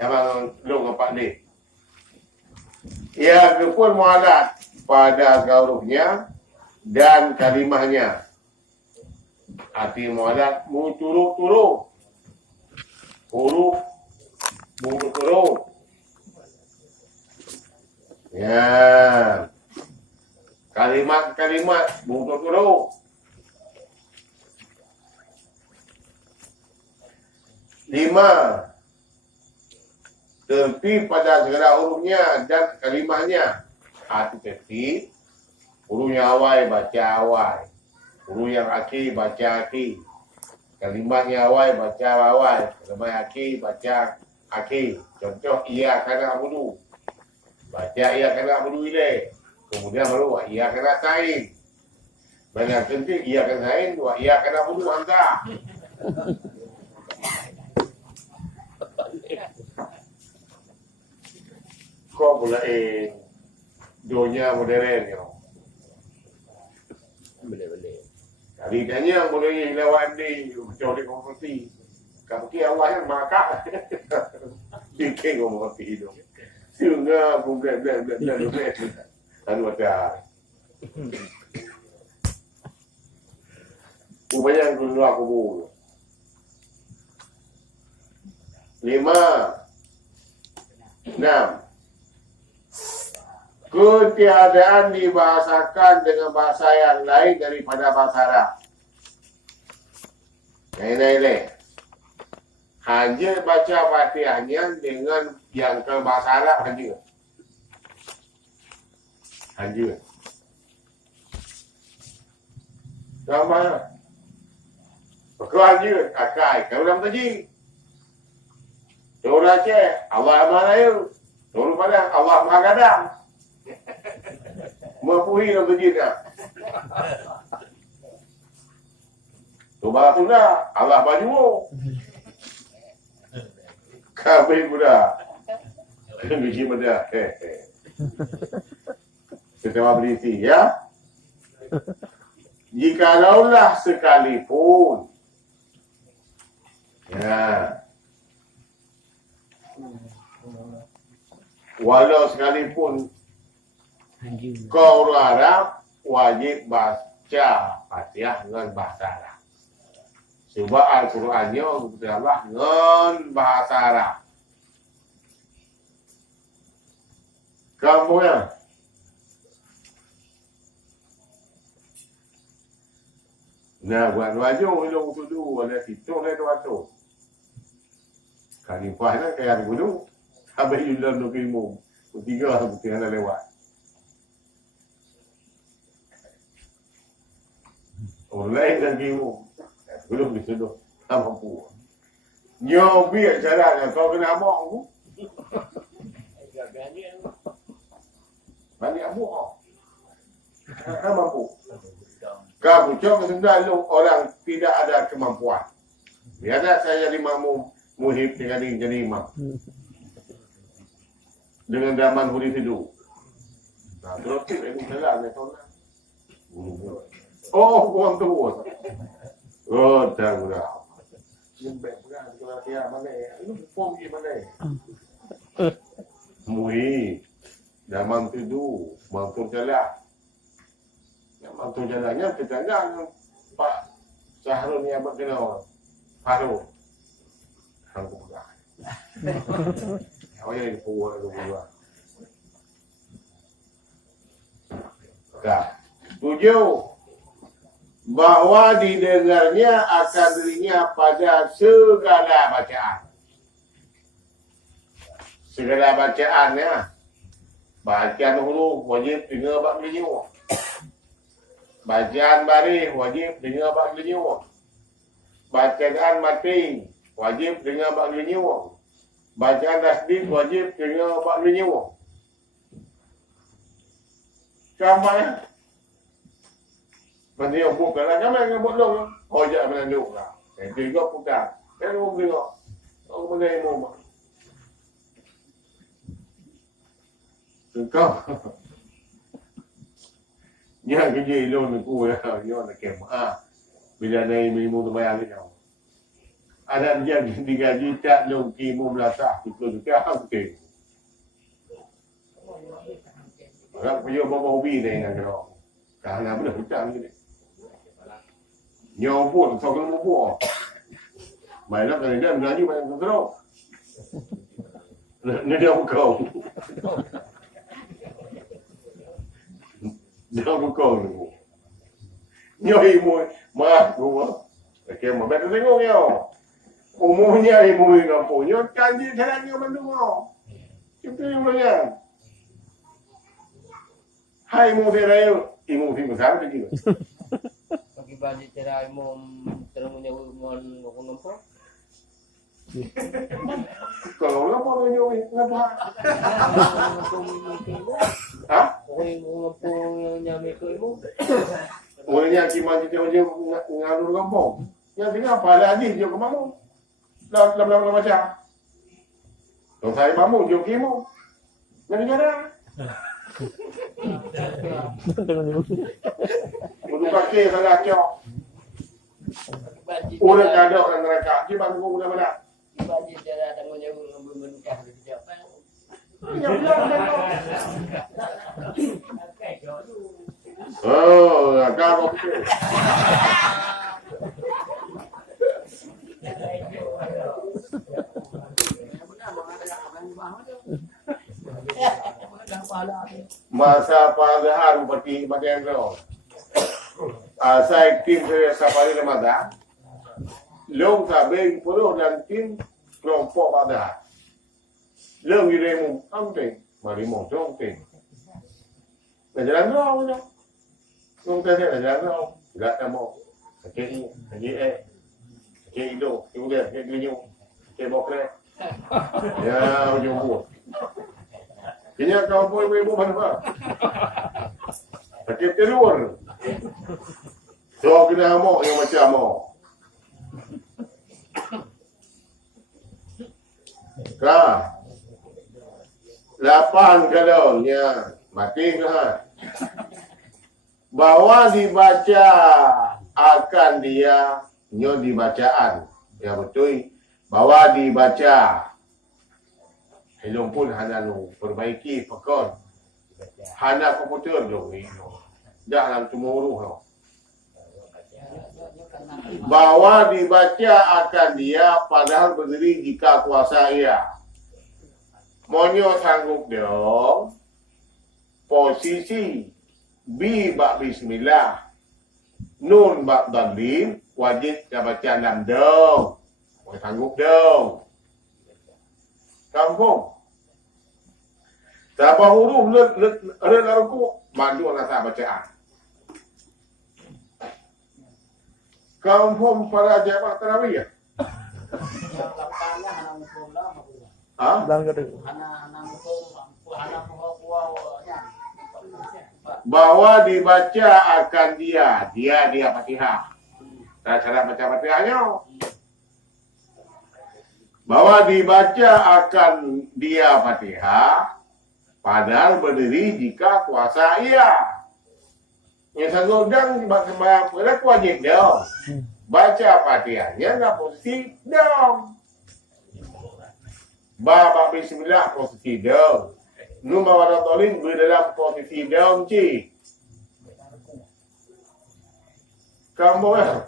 Emang lu ngapak ni. Ia pun mualat pada hurufnya dan kalimahnya. Arti mualat muturuk-turuk. Huruf muturuk-turuk. Ya. Kalimat-kalimat muturuk-turuk. 5. Tertib pada segala hurufnya dan kalimahnya. Arti tertib. Huruf yang awal baca awal. Huruf yang akhir baca akhir. Kalimat yang awal baca awal. Kalimat yang akhir baca akhir. Contoh ia kana abudu. Baca ia kana abudu ilaih. Kemudian baru ia kana sain. Banyak penting ia kana sain, ia kana abudu anta. Kau pula dunia modern ni. Boleh. Kali tanya boleh lewat ni macam dia konversi. Kamu kira Allah yang maka. Dikir kau mengerti itu. Sehingga bukan dan. Anu ada. Upaya yang kedua aku 5. 6. Ketiadaan dibahasakan dengan bahasa yang lain daripada bahasa Arab. Ini. Hanya baca Fatihahnya dengan yang ke bahasa Arab hanya. Gambar. Perkara hanya. Akai. Kalau dalam tadi. Surah Aceh. Allah Maha Raya. Surah Padang. Allah Maha Gadang. Mempuhi dalam tadi tak? Surah Sunnah. Allah Baju. Kabeh budak. Biji budak. Kita berisi ya. Jikalaulah sekalipun. Ya. Walau sekalipun kau orang Arab wajib baca Fatihah dengan bahasa Arab. Sebab Al-Qurannya Allah dengan bahasa Arab. Kamu ya. Nah, buat wajah ilmu tuduh ada situ ada tu. Kali pasal kayak dulu. Habis yulan nak ilmu. Tiga bukti ada lewat. Orang lain dan ilmu. Belum dituduh. Tak mampu. Nyobi caranya kau kena amok aku. Banyak amok. Tak mampu. Kamu cakap sebenarnya orang tidak ada kemampuan. Biarlah saya jadi makmum muhib dengan jadi imam. Dengan zaman huri tidur. Nah, terus kita ini salah ni tuan. Oh, bukan tu. Oh, tak guna. Lembek pegang kalau dia mana? Ini form gimana? Muhib. Zaman tidur, mantul jalan. Mantu jalannya terjalan Pak Syahrul ni abang kenal Farouk. Aku pegang. Awak yang dipuas tu pula. Dah. 7. Bahawa didengarnya akan dirinya pada segala bacaan. Segala bacaan ya. Bacaan huruf wajib dengar bak beliau. Bacaan baris wajib dengar bak beliau. Bacaan mati wajib dengar bak beliau. Bacaan tasdid wajib dengar bak beliau. Sama mana yang buka lah, kami yang buat dong. Oh, jangan menanduk lah. Itu juga bukan. Kan orang dengar. Orang benda yang mau. Engkau. Yang kerja ilmu aku ya. Dia nak kemah. Bila naik minimum tu bayar ni kau. Ada dia digaji tak long kimu belasah. Itu juga okey. Orang punya bawa hobi dia dengan kena. Karena benda hutang ni. Nyawa pun, so kena bubuh. Mainlah kan dia berani main kontrol. Dia kau. Dia kau ni. Nyawa ibu, mak gua. Okey, mau betul tengok yo. Umumnya ibu ni kampungnya kanji caranya mendung. Kita umumnya. Hai ibu dia ibu besar begitu. Bagi budget cara imam termunya umon ngomong. Kalau lah mau nyoba ngapa? Hah? Ngomong yang nyami ke ibu. Orangnya kiman kita je ngalur kampung. Yang tinggal pada ni dia ke mamu. Dalam macam. Kalau saya mamu dia kimu. Jadi cara. Untuk pakai salah kau. Orang ada orang mereka. Dia bantu guna mana? Budget cara tanggunnya belum menikah di siapa. Ya biar oh, kalau tu. Masa pagahar seperti macam tu. Saya tim saya safari Ramadan. Long sabe puluh dan tim kelompok pada. Long diremu penting, mari mau penting. Jalan rau je. Long tadi jalan rau, enggak mau. Kaki hidung, kemudian kaki hidung, kaki bokre. Ya, ujung buah. Kini kau pun ibu mana? Kaki telur. So kena mau yang macam mau. Kah? 8 kalaunya mati kah? Bahwa dibaca akan dia nyo dibacaan. Ya betul. Bahwa dibaca. Helong pun hana lu perbaiki pekon. Hana komputer dong ni. Dah dalam tumuru no. Bahwa dibaca akan dia padahal berdiri jika kuasa ia. Monyo sanggup dong. Posisi bi bak bismillah. Nun bak dalil wajib baca 6 dong. Monyo sanggup dong. Kampung. Siapa huruf le ruku mandu nasa bacaan. Kampung para jamaah tarawih ya? Yang lapannya hana mukum lah maksudnya. Ah? Hana mukum Bahwa dibaca akan dia Fatihah. Cara baca Fatihahnya. Bahwa dibaca akan dia Fatihah padahal berdiri jika kuasa ia. Yang sanggodang sembahyang berat wajib dong. Baca Fatihahnya enggak posisi dong. Baba bismillah posisi dong. Numma wadatolin berdalam posisi dong ci. Kamu ya.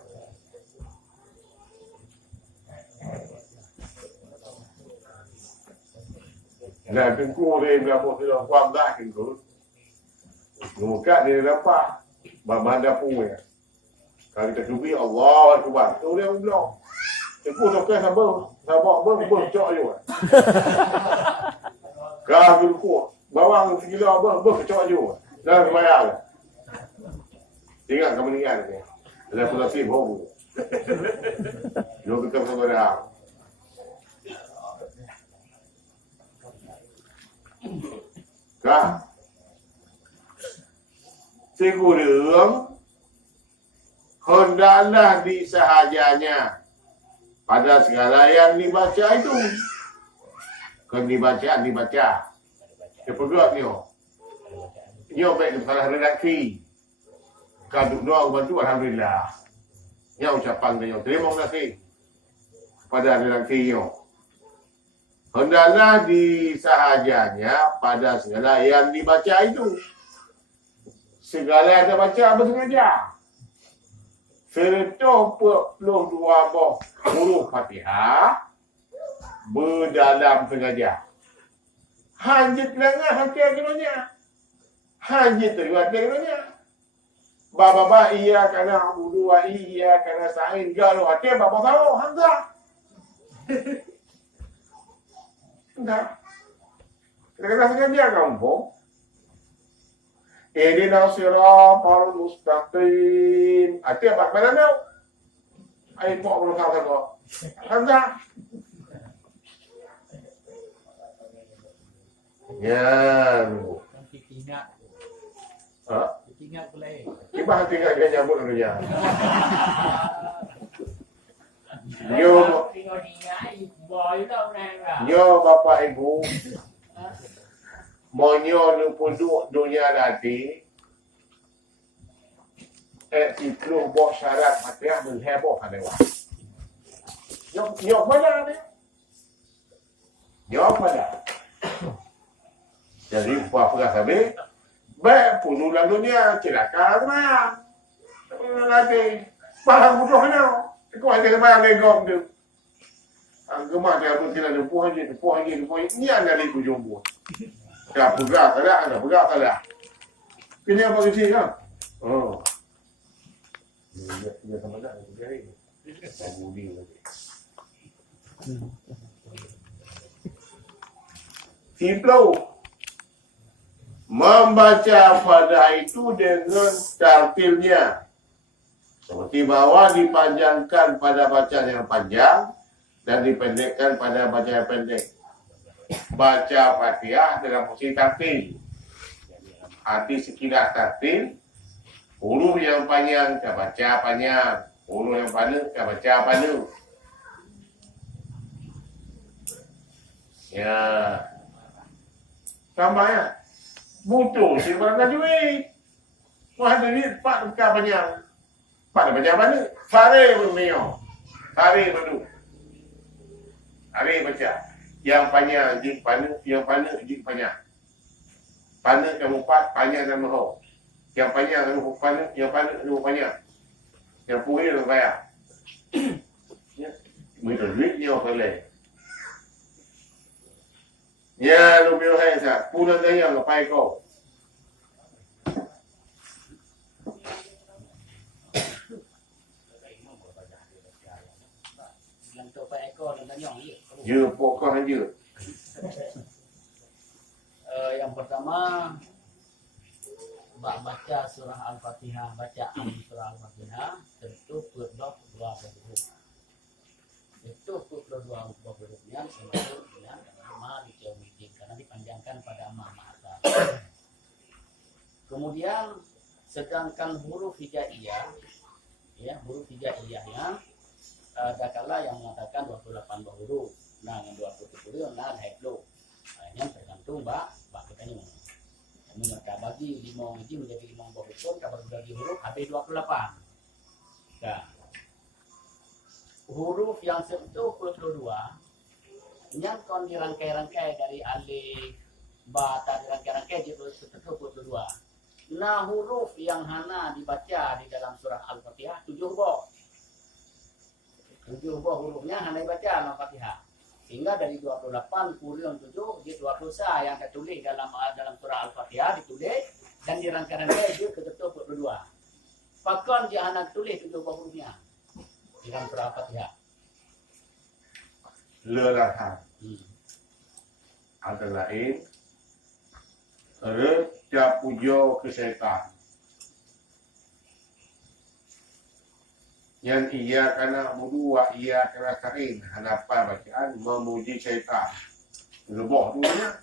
Nah, tengku dia berapa sudah kuam dah tengku. Muka dia nampak. Banda punya. Kalau kita cubi Allah Akbar. Tu dia bilang. Tengku sampai sabar cok je. Kau tengku bawang segila cok je. Dah bayar. Tinggal kemenangan ni. Ada pulasi hong. Yo kita saudara. Kah? Segurung hendaklah disahajanya pada segala yang dibaca itu. Kan dibaca. Kepegat nyo. Nyo baik salah redaksi. Kaduk doang bantu alhamdulillah. Nyo ucapan nyo terima kasih pada redaksi nyo. Hendaklah disahajanya pada segala yang dibaca itu. segala ada baca bersengaja. Serta 42 buah huruf Fatihah berdalam sengaja. Hanjit lengah hati akhirnya. Hanjit terlibat akhirnya. Baba iya kana abudu wa iya kana sa'in galu hati baba tahu hamzah. Enggak. Kena sengaja kampung. Ihdina siratal mustaqim. Hati apa mana tau? Ai po belum tahu kok. Hamzah. Ya, lu. Ingat. Ha? Ingat boleh. Kiba tinggal dia nyambut dunia. Yo, Tinggal ingat, boy dah nang. yo bapak ibu. Monyo nu punduk dunia nanti. Ikluh boh syarat Fatihah mengheboh ada wah. Nyok mana ni? Nyok mana? Jadi apa sahaja? Baik punulan dunia celaka mana? Nanti barang bodohnya. Kau ada mana legom tu? Gemar dia pun kena lupa haji. Ni anda lagi jumbo. Dah pegang salah. Ini apa kecil kan? Oh. Dia sama dah dia. Budi lagi. Simplo membaca pada itu dengan tartilnya. Seperti bawah dipanjangkan pada bacaan yang panjang dan dipendekkan pada bacaan yang pendek. Baca Fatihah dalam posisi tartil. Arti sekilas tartil. Huruf yang panjang kita baca panjang. Huruf yang pendek kita baca pendek. Ya. Tambah ya. Butuh si barang duit. Wah duit pak dekat panjang. Pak baca mana? Sare bermio. Sare berdu. Sare baca. Yang panjang jik panjang, yang panjang jik panjang. Panjang nombor 4, panjang nombor 4. Yang panjang nombor panjang, yang panjang nombor panjang. Yang pulih nombor bayar. Ya, minta duitnya apa leh? Ya, lu biar saya sah. Pulang saya ngapai kau. Yang tu pak ekor dan tanyong je. Ya, pokok aja. Yang pertama baca surah Al-Fatihah, bacaan surah Al-Fatihah tentu berdok dua huruf. Itu dua hurufnya disebut dengan nama dicemiti karena dipanjangkan pada mata. Kemudian sedangkan huruf hijaiyah, ya huruf hijaiyahnya ada kala yang mengatakan 28 buah huruf. Nah, yang 27 huruf nah heblo. Ini tergantung bak kita ni. Kami mereka bagi 5 biji menjadi 5 buah huruf, kalau bagi huruf habis 28. Nah, huruf yang sentuh 22 yang kon dirangkai-rangkai dari alif ba tadi dirangkai-rangkai jadi sentuh 22. Nah, huruf yang hana dibaca di dalam surah Al-Fatihah 7 buah. 7 buah hurufnya hana dibaca Al-Fatihah. Sehingga dari 28 kurang 7 di 20 yang tertulis dalam surah Al-Fatihah ditulis dan dirangkai-rangkai dia ketutup 22. Pakon dia anak tulis 7 buah hurufnya di dalam surah Al-Fatihah. Lelahan. Antara lain Reja puja ke syaitan. Yang ia kena mudua, ia kena kain. Hanapan bacaan memuji syaitan. Lebih dunia.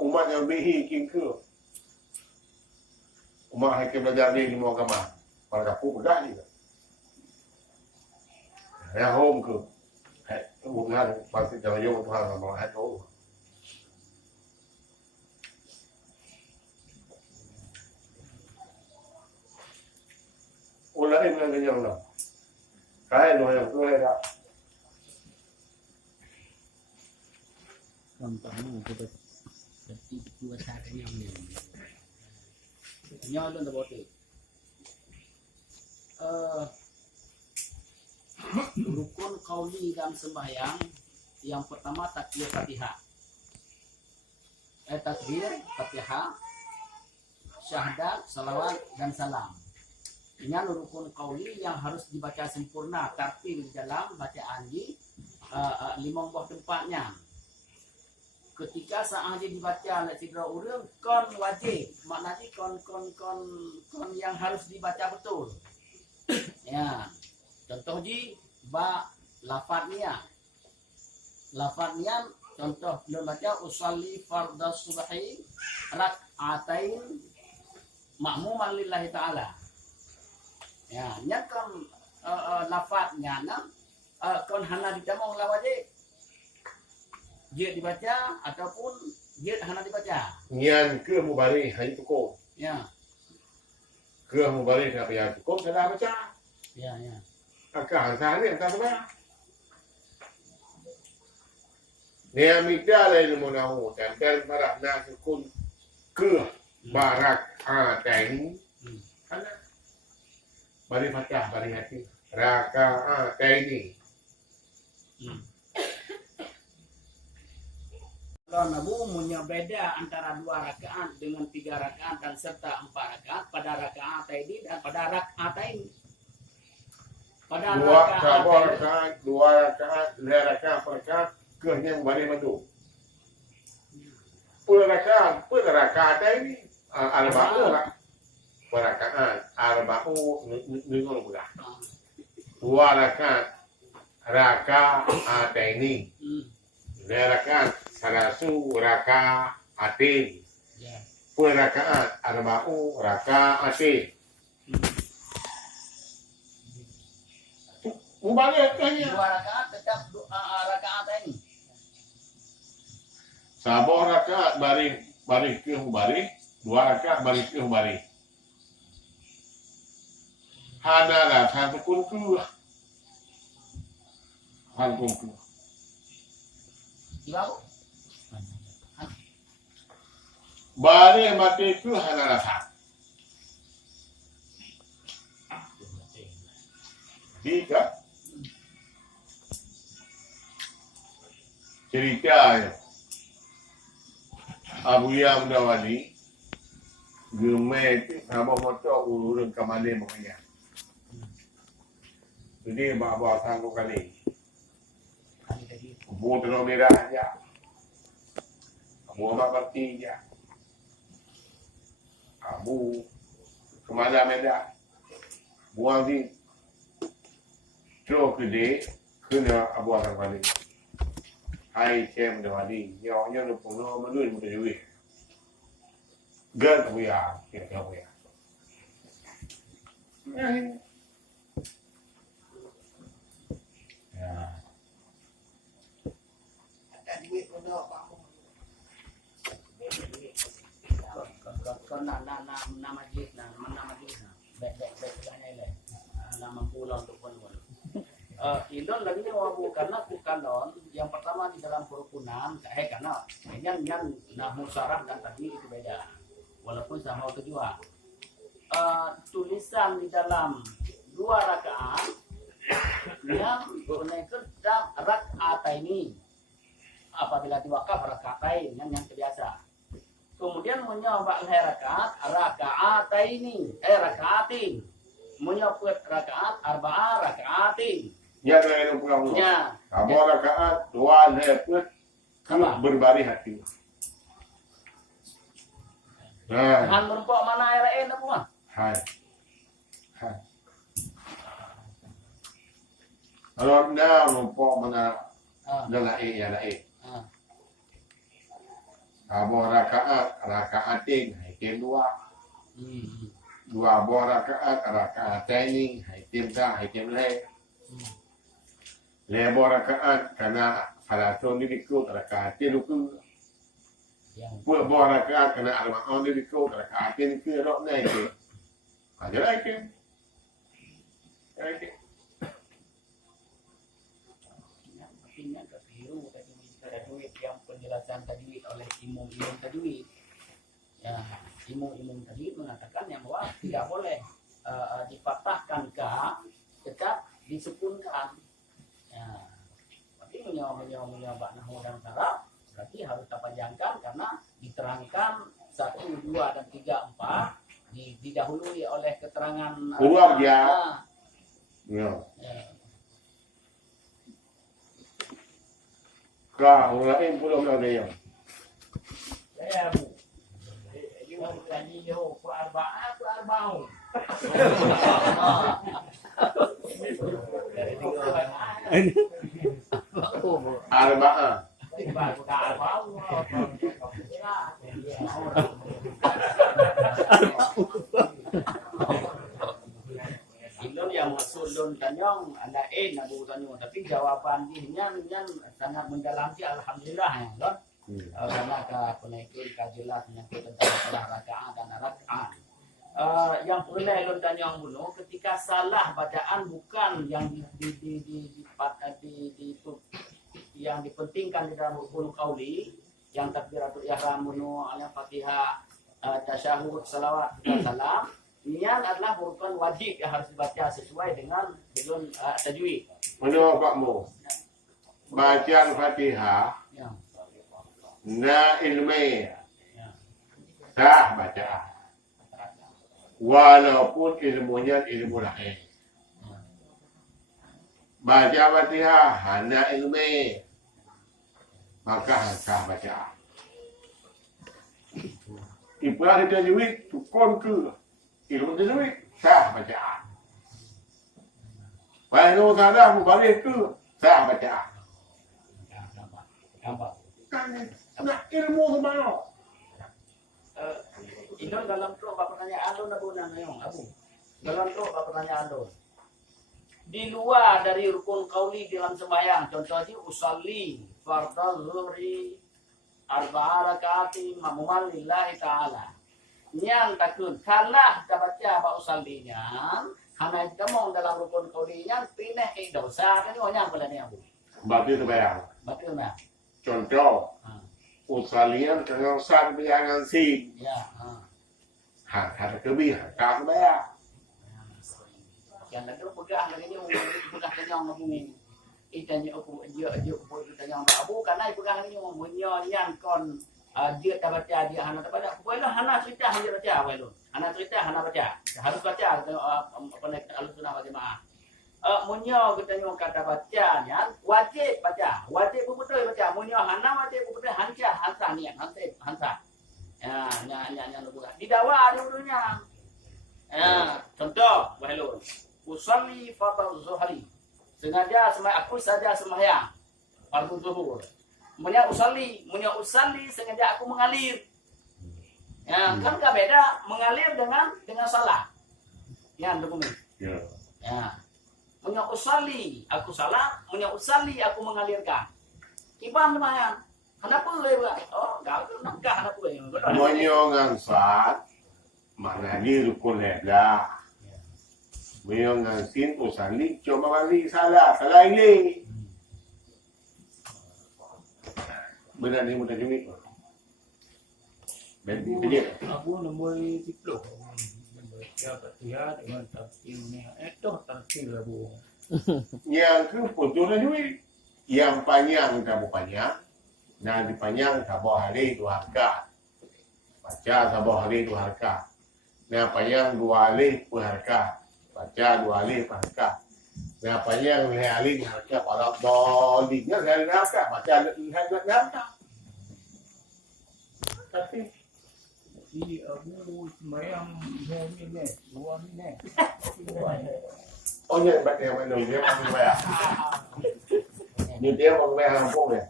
Umat yang bihi kingke. Umat hakim belajar ni 5 agama. Pada kapur bedah juga. Yang home ke. Bukan pasti jangan jauh Tuhan sama ayat kau. Ulai dengan kenyang dah. Kaya doa yang tu dah. Contohnya kita seperti dua cara yang Nyolong dah bote. Rukun qauli dalam sembahyang yang pertama takbir Fatihah. Takbir Fatihah, syahadat, salawat dan salam. Ini rukun qauli yang harus dibaca sempurna, tartil di dalam bacaan di 5 buah tempatnya. Ketika saat dibaca oleh sidra urang kon wajib, maknanya kon yang harus dibaca betul. Ya. Contoh ji ba lafadznya. Lafadznya contoh belum baca usolli fardhu subhi rak'atain ma'muman lillahi ta'ala. Ya, nyakam lafadznya kon hana ditamong la wajib. Dia dibaca ataupun dia hana dibaca. Nyan ke mubari hai cukup. Ya. Ke mubari apa yang cukup sudah baca. Ya, ya. Angka ni angka apa? Ni amida lain munahu dan barak nak kun ke barak atain. Ana bari fatah bari hati. Raka atain. Kalau Nabu punya beda antara 2 rakaat dengan 3 rakaat dan serta 4 rakaat pada rakaat ini dan pada rakaat ini. Pada rakaat, 2 rakaat, 2 rakaat kehnya bari mandu. Pula rakaat ini arba'u rakaat, arba'u nunggu pula. 2 rakaat ini. 2 rakaat salasu rakaatin. Pul rakaat arba'u rakaatin. Mubalik kanya. 2 rakaat tetap rakaat ini. Sabah rakaat bari ke bari, 2 rakaat bari ke bari. Hadalah satu kunku. Han kunku. Gimana? Bari mati itu hana rasa. 3 cerita Abu Yam Dawali gemai sama motor urun kamane mengaya. Jadi bawa sanggup kali. Abu terlalu merah aja. Abu amat bakti aja. Abu kemana medan. Buang di Terus gede kena abu akan balik. Hai kem dawali, nyonya nu puno menun muda dewi. Gan abu ya, kira abu ya. Ya. Ada duit puno apa? Kau nama jis baik banyak nama pulau untuk penuh. Ilon lagi ni wabu karena kukanon yang pertama di dalam kerukunan karena yang nahu sarah dan tadi itu beda walaupun sama kedua tulisan di dalam 2 rakaat yang menaikkan rakaat ini apabila diwakaf rakaatain yang terbiasa kemudian menyebab rakaat ini rakaatin menyebut rakaat arba'a rakaatin. Ya dengan pulang. Ya. Abu rakaat 2 lepet berbari hati. Nah. Han merumpok mana air lain apa? Hai. Kalau dah merumpok mana lalai ya lalai. Abu rakaatin item 2. 2 buah rakaat ini, item dah, item lain. Buah rakaat karena salatun dikut rakaat itu. Buah rakaat karena arba'un dikut rakaat itu rok naik. Aja lagi. Artinya keliru tadi duit yang penjelasan tajwid oleh imam tajwid. Ya, imam tadi mengatakan yang bahwa tidak boleh dipatahkan ka tetap disukunkan. Ya, tapi menyawa nahu dan saraf berarti harus terpanjangkan karena diterangkan 1, 2 dan 3, 4 didahului oleh keterangan Ulang ya. Ya. Ka ulain belum ada yang. Saya bu. Dia tadi dia ku arba'ah. Arba'ah. Ilun yang maksudun tanyong lain Abu tanyong tapi jawaban dia sangat mendalam sih alhamdulillah ya kan. Karena penaikun jelas menyangkut tentang masalah rakaat dan rakaat. Yang boleh ilun tanyong bunuh ketika salah bacaan bukan yang yang dipentingkan di dalam rukun qauli yang takbiratul ihram bunuh al-fatihah tasyahud salawat dan salam. Niat adalah merupakan wajib yang harus dibaca sesuai dengan tajwid. Menurut Pakmu, bacaan Fatihah Ya. na ilmi Ya. sah bacaan. Walaupun ilmunya ilmu lain. Baca Fatihah hanya ilmi maka sah bacaan. Ibarat tajwid tukun ke ilmu tajwid sah bacaan. Baru salah mubarik ke sah bacaan. Gampang. Nak ilmu semua. Ini dalam tu apa pertanyaan lu Abu Nanayong Abu. Dalam tu apa pertanyaan lu? Di luar dari rukun qauli dalam sembahyang, contohnya usalli fardhu zuhri arba'a rakaati ma'muman lillahi ta'ala. Yang takun kalah kita baca ba usallinya, hana demong dalam rukun qaulinya pineh dosa kan orang pula ni Abu. Berarti sembahyang. Betul tak? Contoh, usalian dengan san bilangan sin. Ya, Ada kelebihan, tak sembahyang. yang ada pegang lagi ni pegang kenyang Abu. Itanya aku dia kenyang Abu karena pegang lagi ni menyanyian kon dia tak baca dia hana tak baca. Boleh hana cerita hanya baca boleh. Hana cerita hana baca. Harus baca apa nak al-sunnah wal jamaah. Munyo kita kata bacanya wajib baca. Wajib betul baca. Munyo hana wajib betul hansa niat hansa. Ya, nya bukan. Di dawa ada urunya. Ya, contoh wahlun. Usalli fardhu zuhri. Sengaja aku saja sembahyang fardhu zuhur. Munya usalli sengaja aku mengalir. Ya, kan enggak beda mengalir dengan salah. Ya, dokumen. Ya. Ya. Munya usalli aku salah, munya usalli aku mengalirkan. Ibam sembahyang. Kenapa boleh? Oh, enggak kenapa boleh. Menyongan saat mana ni rukun dah. Menyongan sin usali cuma kali salah ini. Benar ni mudah jumit. Berarti dia. Aku nombor 10. Membaca Fatihah dengan tafsirnya. Itu tafsir Abu. Yang ke putus jumit. Yang panjang kamu panjang. Nah dipanjang sabah hari 2 harkat. Baca sabah hari 2 harkat. Nah panjang 2 hari per harkat. Baca 2 hari per harkat. Nah panjang 2 hari harkat. Kalau dolingnya dari harkat. Baca harkat. Tapi Jadi Abu sembahyang ni. Luar ni. oh nhận bệnh này mình dia mau bayar. Như dia mau bayar lampung ya.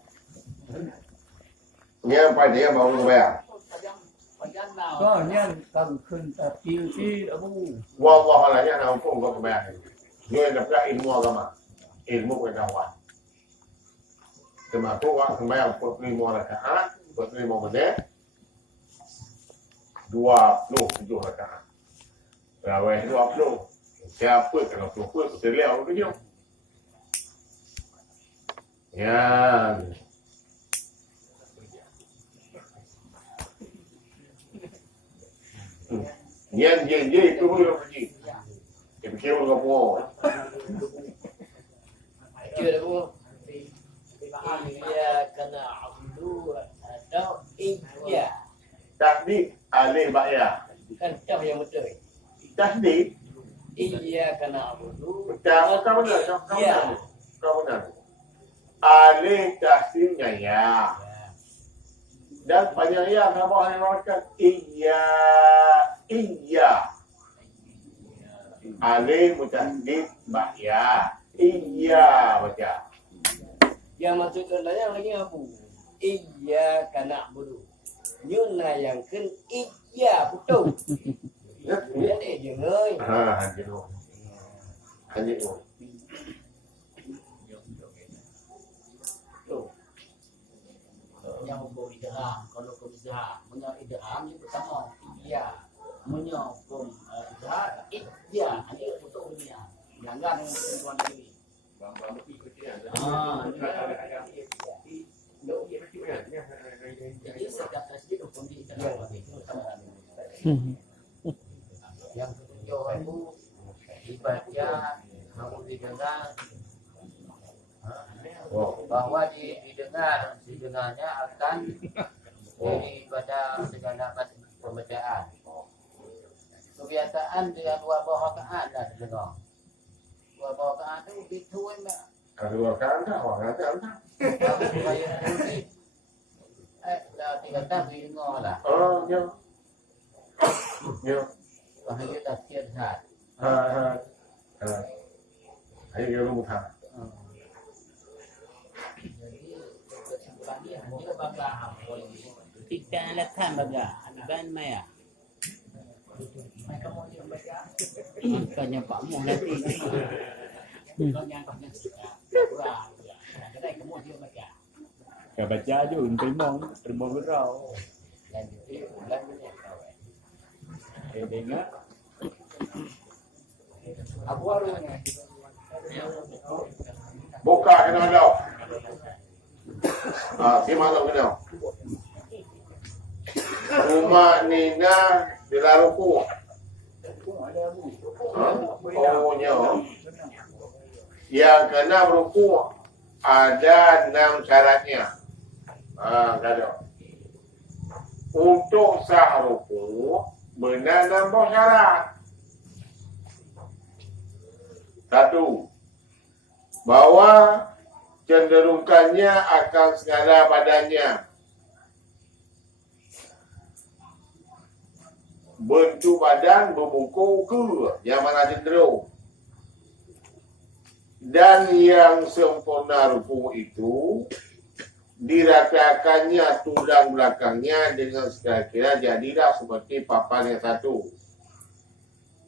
Nghe phải dia mau bayar. ก็เนี่ยตั้งขึ้นตะกี้ที่อบู Wallah lah ya lampung kau bayar. Dia dapat ilmu agama. Ilmu pengetahuan. Termasuk orang sembahyang 45 rakaat, 45 menit. 27 rakaat. Raweh 20. Siapa kalau super betul dia orang kerja. Ya. Nyan je tu boleh pergi. Dia fikir orang apa? Chưa được không? Iya kena abdu atau iya Tasdik alih ba'ya. kan cah yang betul. Tasdik Iya kena abdu. kau benar. Kau benar. Alih tasdiknya ya. Dan panjang ya sama orang mengatakan iya. Alih mutasdid ba'ya. Iya baca. Yang maksud yang lagi apa? Iya kena abdu. Nyuna yang kan iya betul. Dia ni je ngơi. Hanya tu. Yang hukum idham, kalau hukum idham, punya idham ni pertama iya, punya hukum idham iya, ini betul punya. Jangan dengan ketentuan ini. Jadi setiap tasbih hukum di idham itu sama. Yang ketujuh itu dibaca, didengar, bahwa didengarnya akan daripada segala pembacaan. Kebiasaan dengan dua rakaat dah dengar. Dua rakaat tu dituai mak. Kalau kan dah orang ada. Dah 3 tahun dengar lah. Oh, ya. Ya. Bahaya tafsir sat. Ayo dia rumah. Jadi kesimpulannya hanya bangga boleh. Tidak alasan baga, ban maya. Mereka mau dia baca. Makanya Pak Mu nanti. Kau yang kau yang kurang. Kadang kamu dia baca. Kau baca je, terima berau. Dan itu bulan ni kau. Dengar. Apa warungnya? Buka kena ada. Simak tak kena. Rumah Nina di Laruku. Ohnya. Yang kena beruku ada 6 syaratnya. Ada. Untuk sah ruku benar 6 syarat. 1. Bahwa cenderungkannya akan segala badannya. Bentuk badan berbungkuk ke yang mana cenderung. Dan yang sempurna ruku itu diratakannya tulang belakangnya dengan sekira-kira jadilah seperti papan yang satu.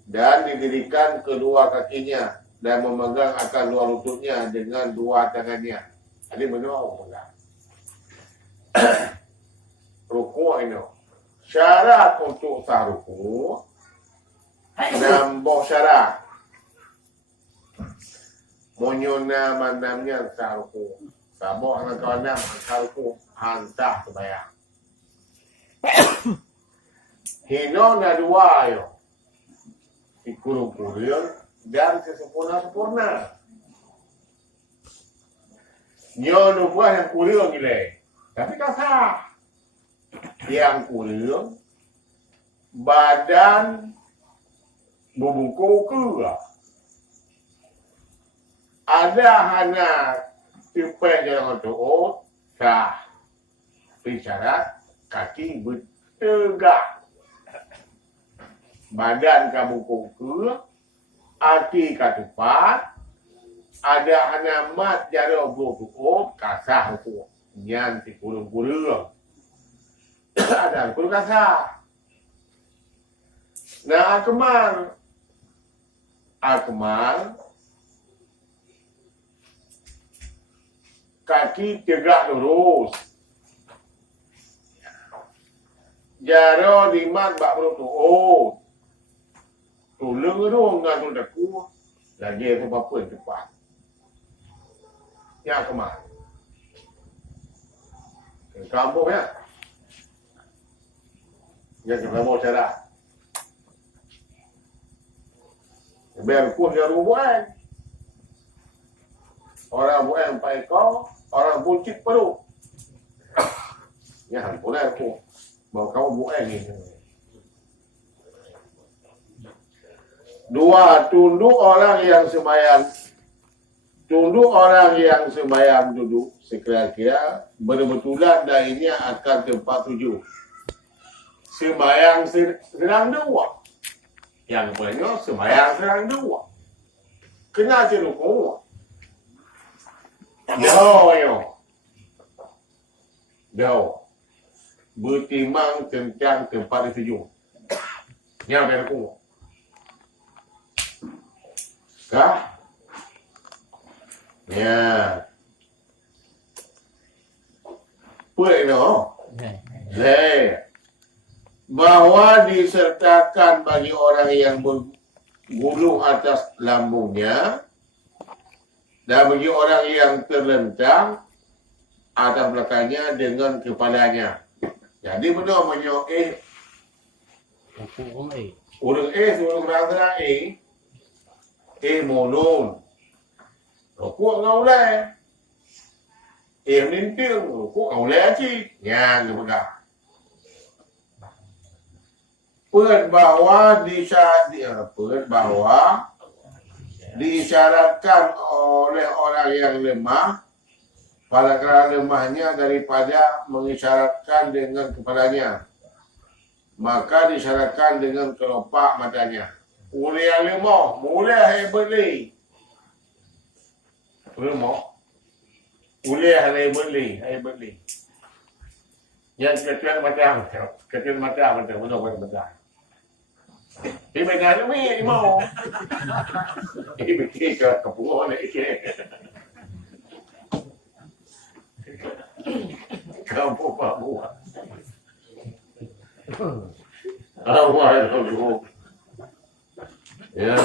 Dan didirikan kedua kakinya dan memegang akan luar lututnya dengan dua tangannya. Ada menua pegang. Ruku ini. Syarat untuk sah ruku 6 syarat. Monyona manamnya sah ruku. Sabok anak kawanam sah ruku hantar sembahyang. Hino na dua yo. Ikurung-kurung dan sesempurna-sempurna. Nyono buah yang kurung gile. Tapi kasar. Yang kurung badan berbungkuk ke. Ada hanya tipe jalan doa sah. Syarat kaki bertegak. Badan kamu ke, hati ketupat, ada hanya mat jara berhukum, kasah hukum. Yang si kurung-kurung. Ada kurung kasah. Nah, akmal, kaki tegak lurus. Jara limat bak berhukum. Tulang tu dengan tu daku lagi aku apa cepat. Yang kemar. Kampung ya. Yang kita mau cara. Biar pun dia rubuhan. Orang buat 4 ekor, orang buncit perlu. Ya, boleh aku. Bawa kamu buat ni. 2, tunduk orang yang sembahyang. Tunduk orang yang sembahyang duduk sekira-kira berbetulan darinya akan tempat tujuh. Sembahyang sedang dua. Yang banyak sembahyang sedang dua. Kena je rukuk. Jauh. Bertimbang tentang tempat tujuh. Yang ada rukuk. Kah? Ya. Puan no. Bahwa disertakan bagi orang yang bergulung atas lambungnya dan bagi orang yang terlentang atas belakangnya dengan kepalanya. Jadi benar menyo urang urang rang monon. Rokok ngau le. Ninting, rokok ngau le chi. Yang pegang. Disyaratkan oleh orang yang lemah pada kerana lemahnya daripada mengisyaratkan dengan kepalanya, maka disyaratkan dengan kelopak matanya. Oleh yang lemah, mulai beli. Lemah, boleh beli. Yang kecil macam, betul. Ini benar ni mau. Ini bikin ke kepuan ni. Kamu apa buat? Awal. Ya.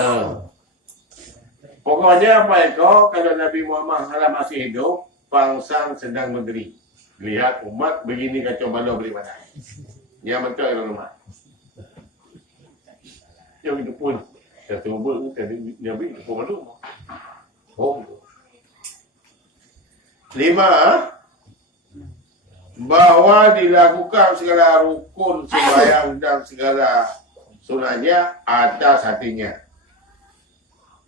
Pokoknya apa itu kalau Nabi Muhammad SAW masih hidup, pangsang sedang berdiri. Lihat umat begini kacau balau beribadah. Ya betul ya umat. Yang itu pun satu umur tadi Nabi itu pun malu. Oh. 5. Bahwa dilakukan segala rukun sembahyang dan segala sunahnya atas hatinya.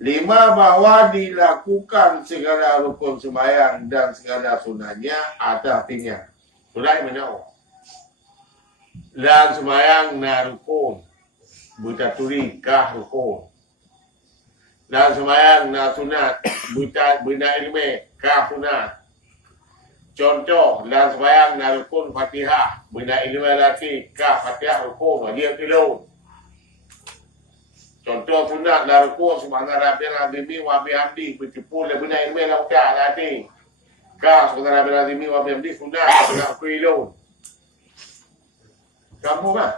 5. Bahwa dilakukan segala rukun sembahyang dan segala sunahnya atas hatinya. Sunah mana? Dan sembahyang na rukun. Buta turi kah rukun. Dan sembahyang na sunat. Buta bina ilmi kah sunat. Contoh, dalam sembahyang na rukun Fatihah, bina ilmu laki kah Fatihah rukun, dia kilo. Contoh sunat la rukun subhana rabbil azimi wa bihamdi, bercumpul le bina ilmu la ucap lati. Kah subhana rabbil azimi wa bihamdi sunat kilo. Kamu kan?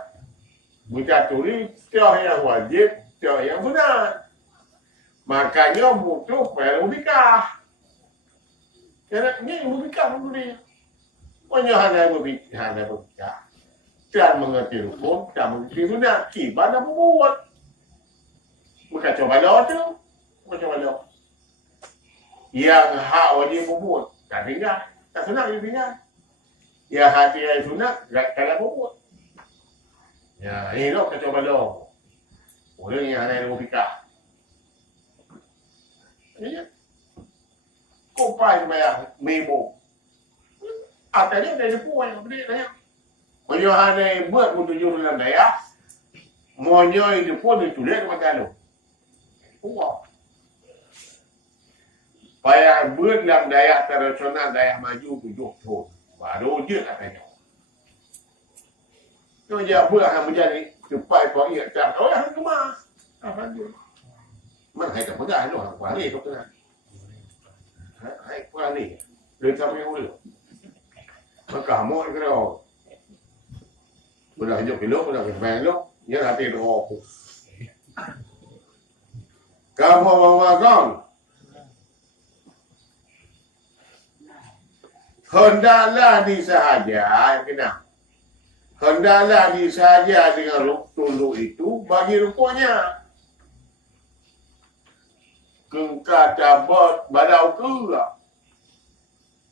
Buta turi tiap yang wajib, tiap yang sunat. Makanya butuh perlu nikah. Kerana ni berfikir dulu ni. Banyak hal yang berfikir. Dan mengerti rukun, dan mengerti sunat. Kibar nak buat. Berkacau balau tu. Berkacau balau. Yang hak wajib buat. Tak tinggal. Tak sunat dia tinggal. Yang hak tinggal sunat, tak buat. Ya, ini lah kacau balau. Orang yang ada berfikir. Ya. Kopai sembahyang memo. Atanya dari puan yang berdiri tanya. Monyo hane buat untuk dalam daya. Monyo itu pun ditulis macam tu. Wah. Payah buat dalam daya tradisional daya maju 7 tahun. Baru je katanya. Tu je buat yang menjadi cepat kau ingat tak. Oh yang kemah. Alhamdulillah. Mana hai tak pegang tu orang kuali tu kena. Hai kuali. Dia tak boleh ulu. Maka mau kena. Budak hidup kilo, budak kilo, dia hati doa. Kamu memakan. Hendaklah disahaja yang kena. Hendaklah disahaja dengan tunduk itu bagi rukuknya. Kengka cabut badau ke lah.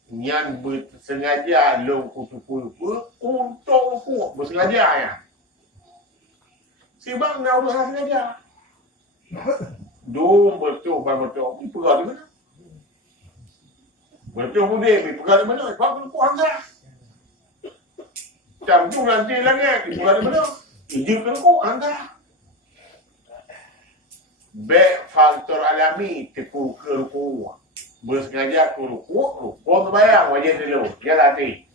Nyan bersengaja long kutu-kutu untuk ku bersengaja ya. Si bang dah udah sengaja. Dum betul betul. Pergi mana? Betul pun dia pergi mana? Bang ku anda. Jam tu nanti lagi pergi mana? Izin ku anda. Baik faktor alami tepu ke ruku. Bersengaja ke ruku terbayang wajah dulu. Dia latih.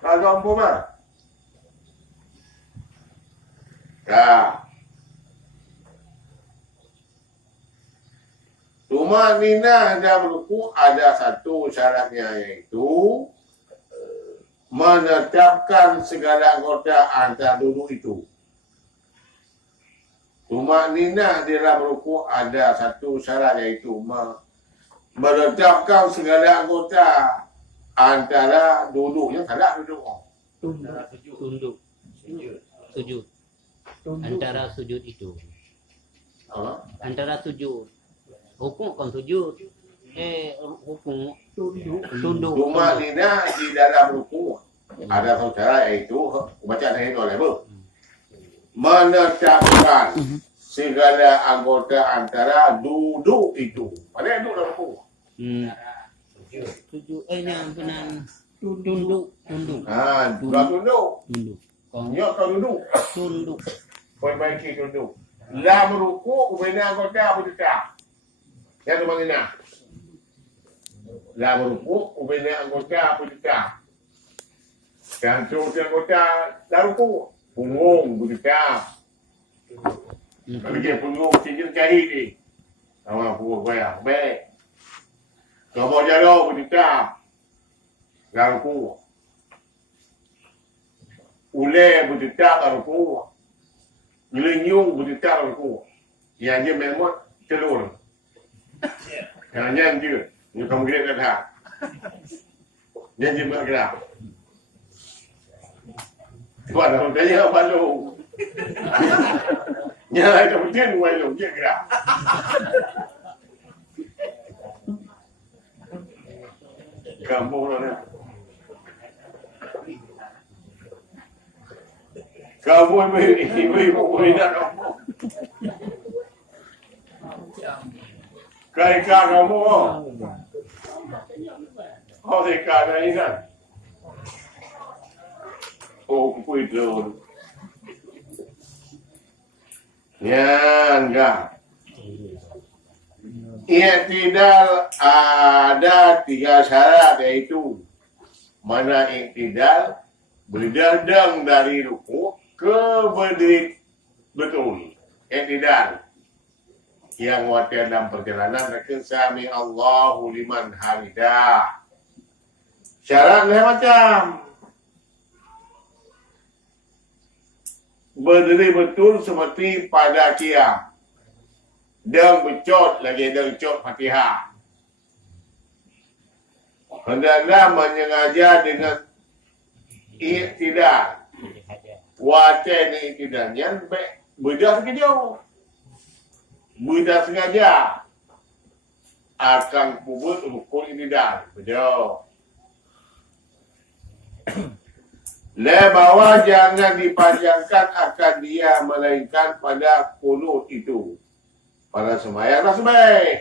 Kalau apa mah? Ya. Tuma nina dalam ruku ada satu syaratnya yaitu menetapkan segala anggota antara duduk itu. Tumak ninah di dalam ruku ada satu syarat iaitu menetapkan segala anggota antara duduknya tak duduk. Tunduk. Sujud. Tunduk. Antara sujud itu. Apa? Antara sujud. Hukum kan sujud. Hukum tunduk. Tumak ninah di dalam ruku ada satu syarat iaitu baca dari itu oleh menetapkan segala anggota antara duduk itu. Mana duduk dalam ruku? Sujud. Yang benar. Tunduk. Dua tunduk. Tunduk. Nyok kau duduk. Tunduk. Perbaiki tunduk. Dalam ruku ubena anggota berdekat. Yang tu mana? Dalam ruku ubena anggota berdekat. Jantung anggota dalam ruku. Punggung berdekat. Kalau dia punggung cincin jahit ni. Awak punggung bayar. Baik. Kau jauh berdekat. Dalam ruku. Ulai berdekat dalam ruku. Ngelenyung berdekat dalam ruku. Yang dia memang telur. Yang dia. Yang kamu kira kata. Yang dia bergerak. Tuan orang tanya apa lu? Nyala itu mungkin buat lu dia gerak. Kampung mana? Kampung ibu boleh nak kampung. Kai kamu. Oh dekat ni kan. Oh, itu. Ya, enggak. I'tidal ada 3 syarat yaitu mana i'tidal berdadang dari ruku ke berdiri betul. I'tidal yang waktu dalam perjalanan mereka sami Allahu liman hamidah. Syaratnya macam berdiri betul seperti pada qiyam. Dan becot lagi dan becot Fatihah. Hendaklah menyengaja dengan i'tidal. Wajah ni i'tidalnya berdah sekejap. Berdah sengaja. Akan kubur rukun i'tidal. Berdah. Bawah jangan dipanjangkan akan dia melainkan pada kunut itu. Pada sembahyang tak sebaik.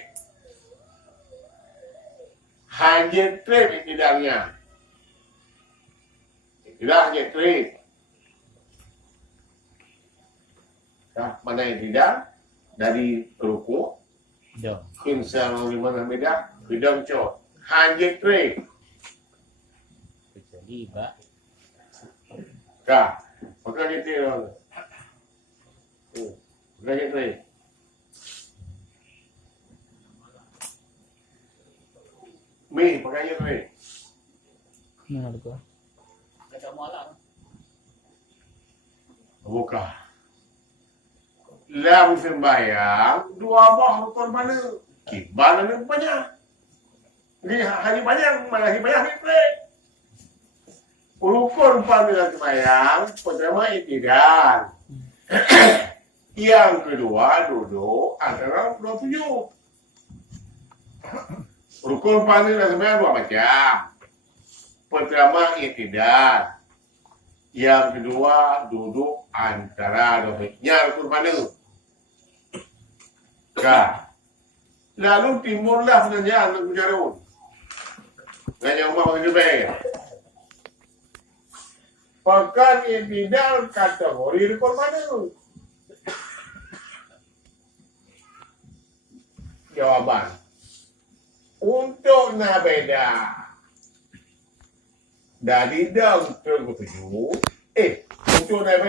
Hanya trip tidaknya. Tidak hanya trip. Mana yang tidak dari ruku. Insan Liman Hamidah bidang cot. Hanya trip. Kecuali bak. Kah, pakai gitu orang. Pakai gitu. Mi, pakai gitu. Mana tu? Kata malam. Buka. Lam sembahyang, 2 bah rukun mana? Kibal ni banyak. Ni hari banyak, mana hari banyak ni. Rukun pada sembahyang pertama i'tidal. Yang kedua duduk antara dua sujud. Rukun paling sebenarnya dua macam. Pertama i'tidal. Yang kedua duduk antara dua sujud. Rukun paling. Lalu timurlah sebenarnya anak Mujarun. Ngajak rumah makin lebih. Pekan i'tidal kategori rukun paling. Jawaban. Untuk nabeda dari dang tertuju, untuk nabeda